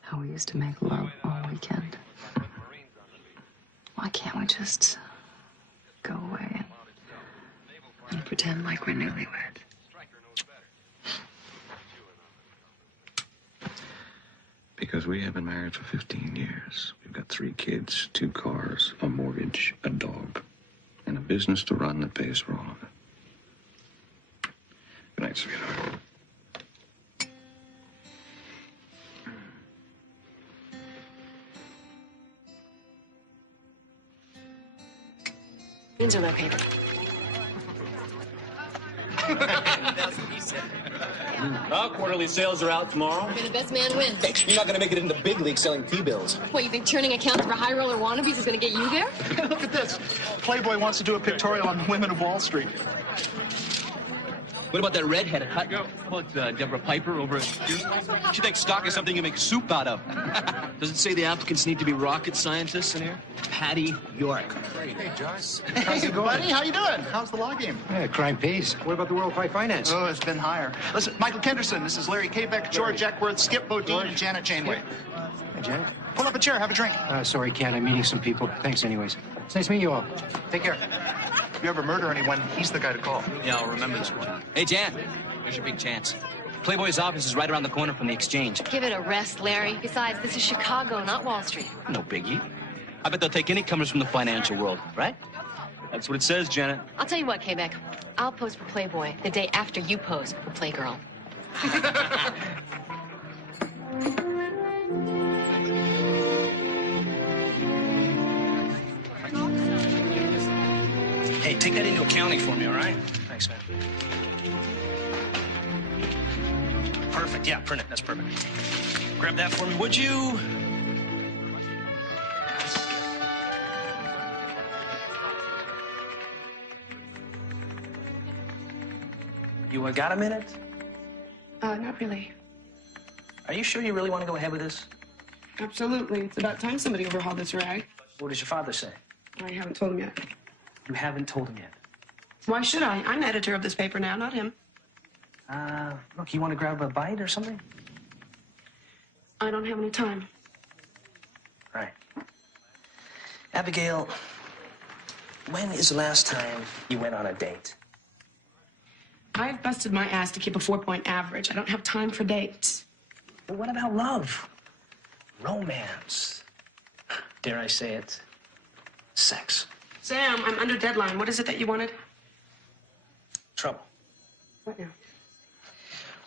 How we used to make love all weekend? Why can't we just go away and pretend like we're newlyweds? Because we have been married for 15 years. We've got 3 kids, 2 cars, a mortgage, a dog, and a business to run that pays for all of it. Good night, sweetheart. Beans are located. That's what he said. Well, quarterly sales are out tomorrow. May the best man win. Hey, you're not going to make it in the big league selling T-bills. What, you think turning accounts for high roller wannabes is going to get you there? Look at this. Playboy wants to do a pictorial on the women of Wall Street. What about that redheaded hut? How about Deborah Piper over at She thinks stock is something you make soup out of. Does it say the applicants need to be rocket scientists in here? Patty York. Hey, Josh. How's it going? Buddy, how you doing? How's the law game? Yeah, crime pays. What about the World High Finance? Oh, it's been higher. Listen, Michael Kenderson, this is Larry Kabeck, George Eckworth, Skip Bodine, and Janet Janeway. Hey, Janet. Pull up a chair, have a drink. Sorry, Ken. I'm meeting some people. Thanks anyways. It's nice to meet you all. Take care. If you ever murder anyone, he's the guy to call. Yeah, I'll remember this one. Hey, Jan, here's your big chance. Playboy's office is right around the corner from the exchange. Give it a rest, Larry. Besides, this is Chicago, not Wall Street. No biggie. I bet they'll take any comers from the financial world, right? That's what it says, Janet. I'll tell you what, Quebec. I'll pose for Playboy the day after you pose for Playgirl. Hey, take that into accounting for me, all right? Thanks, man. Perfect. Yeah, print it. That's perfect. Grab that for me, would you? You got a minute? Not really. Are you sure you really want to go ahead with this? Absolutely. It's about time somebody overhauled this rag. What does your father say? I haven't told him yet. You haven't told him yet. Why should I? I'm the editor of this paper now, not him. Look, you want to grab a bite or something? I don't have any time. All right. Abigail, when is the last time you went on a date? I've busted my ass to keep a 4-point average. I don't have time for dates. Well, what about love? Romance? Dare I say it? Sex. Sam, I'm under deadline. What is it that you wanted? Trouble. What now?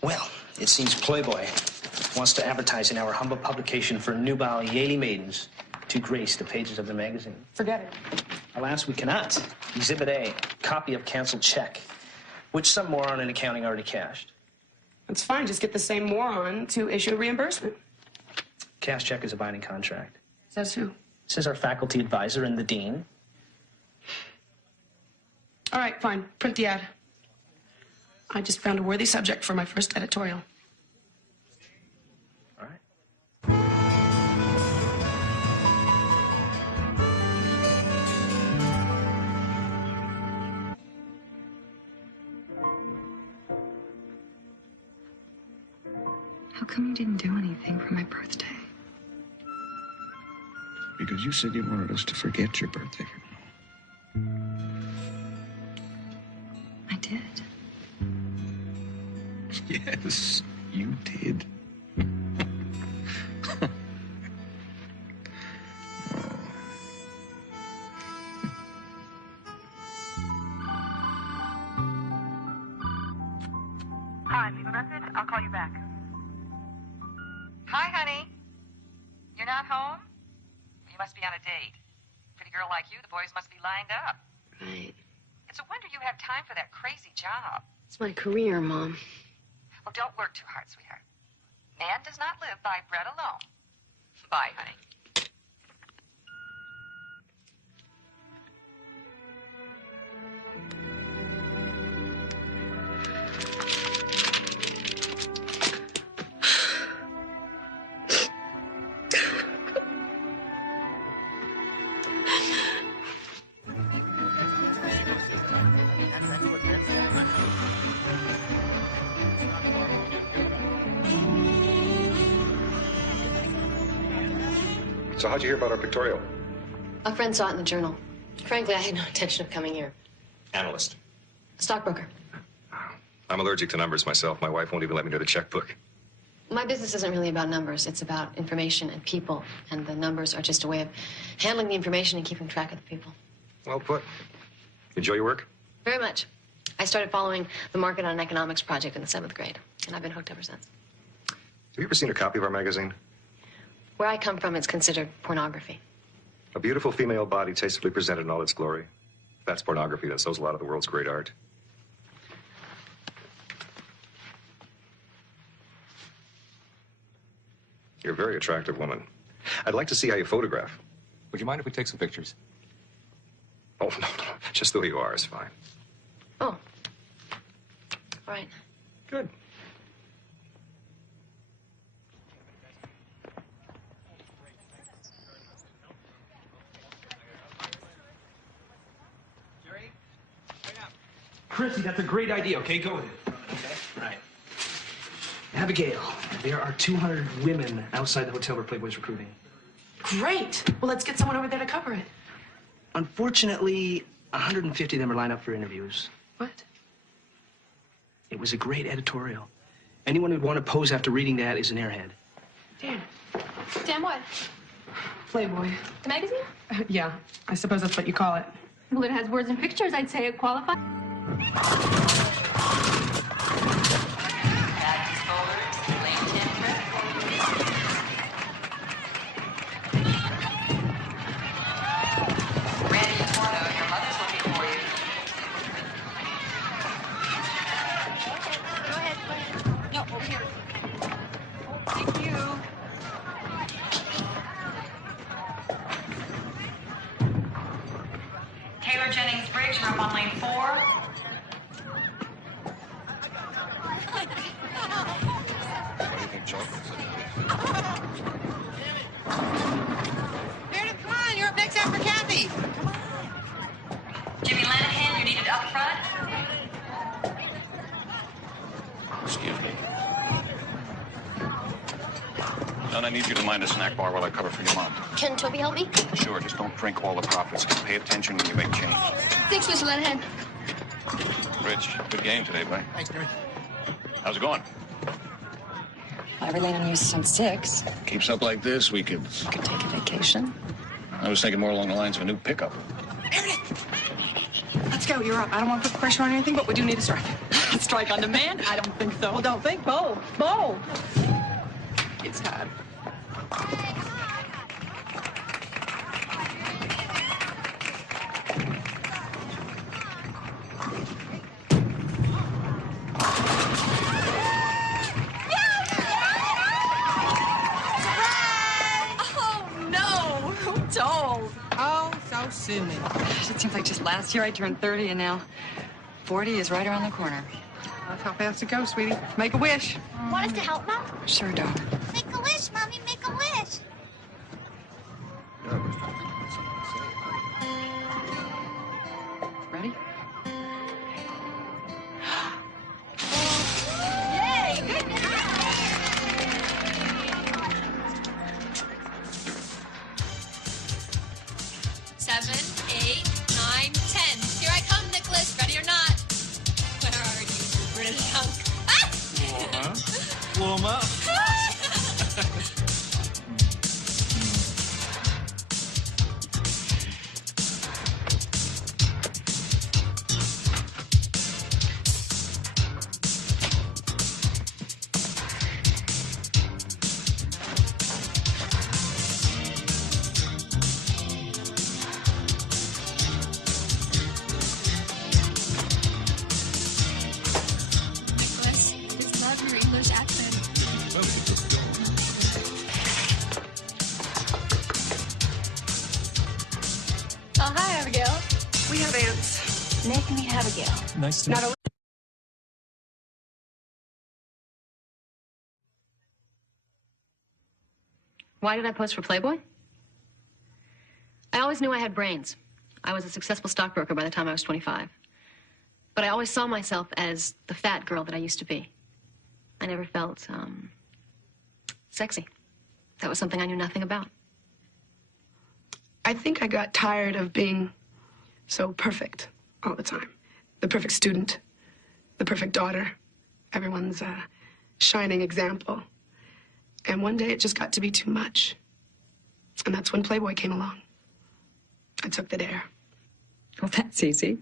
Well, it seems Playboy wants to advertise in our humble publication for nubile Yaley maidens to grace the pages of the magazine. Forget it. Alas, we cannot. Exhibit A, copy of canceled check, which some moron in accounting already cashed. That's fine. Just get the same moron to issue a reimbursement. Cash check is a binding contract. Says who? Says our faculty advisor and the dean. All right, fine. Print the ad. I just found a worthy subject for my first editorial. All right. How come you didn't do anything for my birthday? Because you said you wanted us to forget your birthday. I did. Yes, you did. Hi, leave a message. I'll call you back. Hi, honey. You're not home? You must be on a date. Pretty girl like you, the boys must be lined up. Right. It's a wonder you have time for that crazy job. It's my career, Mom. Well, don't work too hard, sweetheart. Man does not live by bread alone. Bye, honey. So how'd you hear about our pictorial? A friend saw it in the journal. Frankly, I had no intention of coming here. Analyst. Stockbroker. I'm allergic to numbers myself. My wife won't even let me near the checkbook. My business isn't really about numbers. It's about information and people. And the numbers are just a way of handling the information and keeping track of the people. Well put. Enjoy your work? Very much. I started following the market on an economics project in the 7th grade, and I've been hooked ever since. Have you ever seen a copy of our magazine? Where I come from, it's considered pornography. A beautiful female body tastefully presented in all its glory. That's pornography. That sows a lot of the world's great art. You're a very attractive woman. I'd like to see how you photograph. Would you mind if we take some pictures? Oh, no. Just the way you are is fine. Oh. All right. Good. Chrissy, that's a great idea, okay? Go with it. Okay, right. Abigail, there are 200 women outside the hotel where Playboy's recruiting. Great. Well, let's get someone over there to cover it. Unfortunately, 150 of them are lined up for interviews. What? It was a great editorial. Anyone who'd want to pose after reading that is an airhead. Dan. Dan what? Playboy. The magazine? Yeah, I suppose that's what you call it. Well, it has words and pictures. I'd say it qualifies. Taylor Jennings Briggs, you're up on lane 4. What do you think, Chuck? Meredith, come on, you're up next after Kathy. Jimmy Lanahan, you're needed up front. Excuse me. Son, I need you to mind a snack bar while I cover for your mom. Can Toby help me? Sure, just don't drink all the profits. Pay attention when you make change. Thanks, Mr. Lanahan. Rich, good game today, buddy. Thanks, Gary. How's it going? Every lane on US on 6. Keeps up like this, we could Take a vacation. I was thinking more along the lines of a new pickup. Let's go. You're up. I don't want to put pressure on anything, but we do need a strike. Strike on demand? I don't think so. Don't think. Bowl. Bowl. It's time. So soon. It seems like just last year I turned 30, and now 40 is right around the corner. That's how fast it goes, sweetie. Make a wish. Want us to help, Mom? Sure, darling. Make a wish, Mommy. Make a wish. Ready? Yay! Good. 7, 8, 9, 10. Here I come, Nicholas. Ready or not? Where are you, British hunk? Ah! Warm up. Nice to meet Abigail. Nice to meet you. Why did I pose for Playboy? I always knew I had brains. I was a successful stockbroker by the time I was 25. But I always saw myself as the fat girl that I used to be. I never felt, sexy. That was something I knew nothing about. I think I got tired of being so perfect all the time. The perfect student, the perfect daughter, everyone's shining example. And one day it just got to be too much. And that's when Playboy came along. I took the dare. Well, that's easy.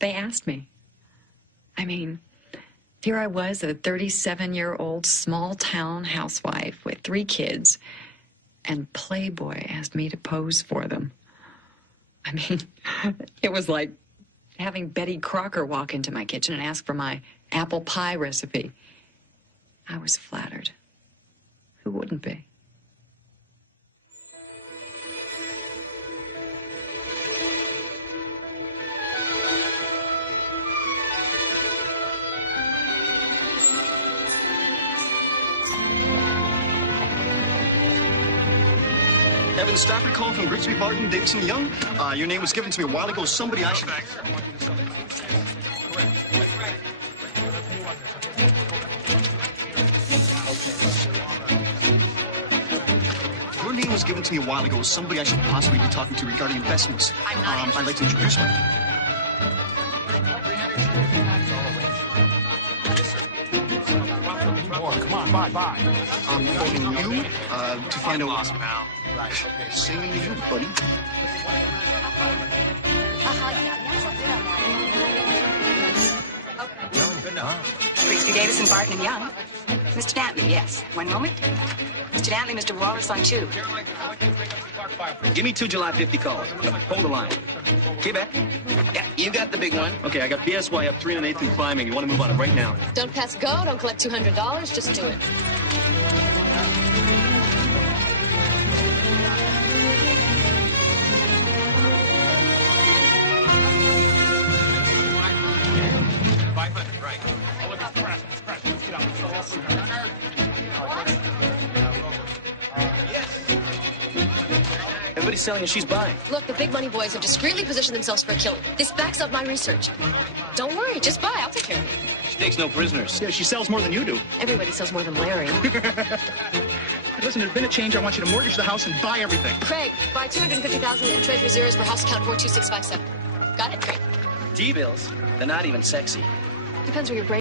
They asked me. I mean, here I was, a 37-year-old small-town housewife with 3 kids, and Playboy asked me to pose for them. I mean, it was like having Betty Crocker walk into my kitchen and ask for my apple pie recipe. I was flattered. Who wouldn't be? Evan Stafford calling from Grigsby, Barton, Davidson, Young. Your name was given to me a while ago. Somebody I should... Your name was given to me a while ago. Somebody I should possibly be talking to regarding investments. I'd like to introduce her. Come on, bye. I'm phoning you to find out... Right, okay. Same to you, buddy. Grigsby, Davison, Barton, and Young. Mr. Dantley, yes. One moment. Mr. Dantley, Mr. Wallace on 2. Give me 2 July 50 calls. Hold the line. Quebec? Yeah, you got the big one. Okay, I got BSY up 3 1/8 and climbing. You want to move on it right now. Don't pass go, don't collect $200, just do it. Right. Oh, look, it's crap. Let's get out. Yes. Everybody's selling and she's buying. Look, the big money boys have discreetly positioned themselves for a killing. This backs up my research. Don't worry, just buy. I'll take care of it. She takes no prisoners. Yeah, she sells more than you do. Everybody sells more than Larry. Listen, there's been a change. I want you to mortgage the house and buy everything. Craig, buy $250,000 in Treasury zeros for house account 42657. Got it? Great. T-bills? They're not even sexy. Depends where your brain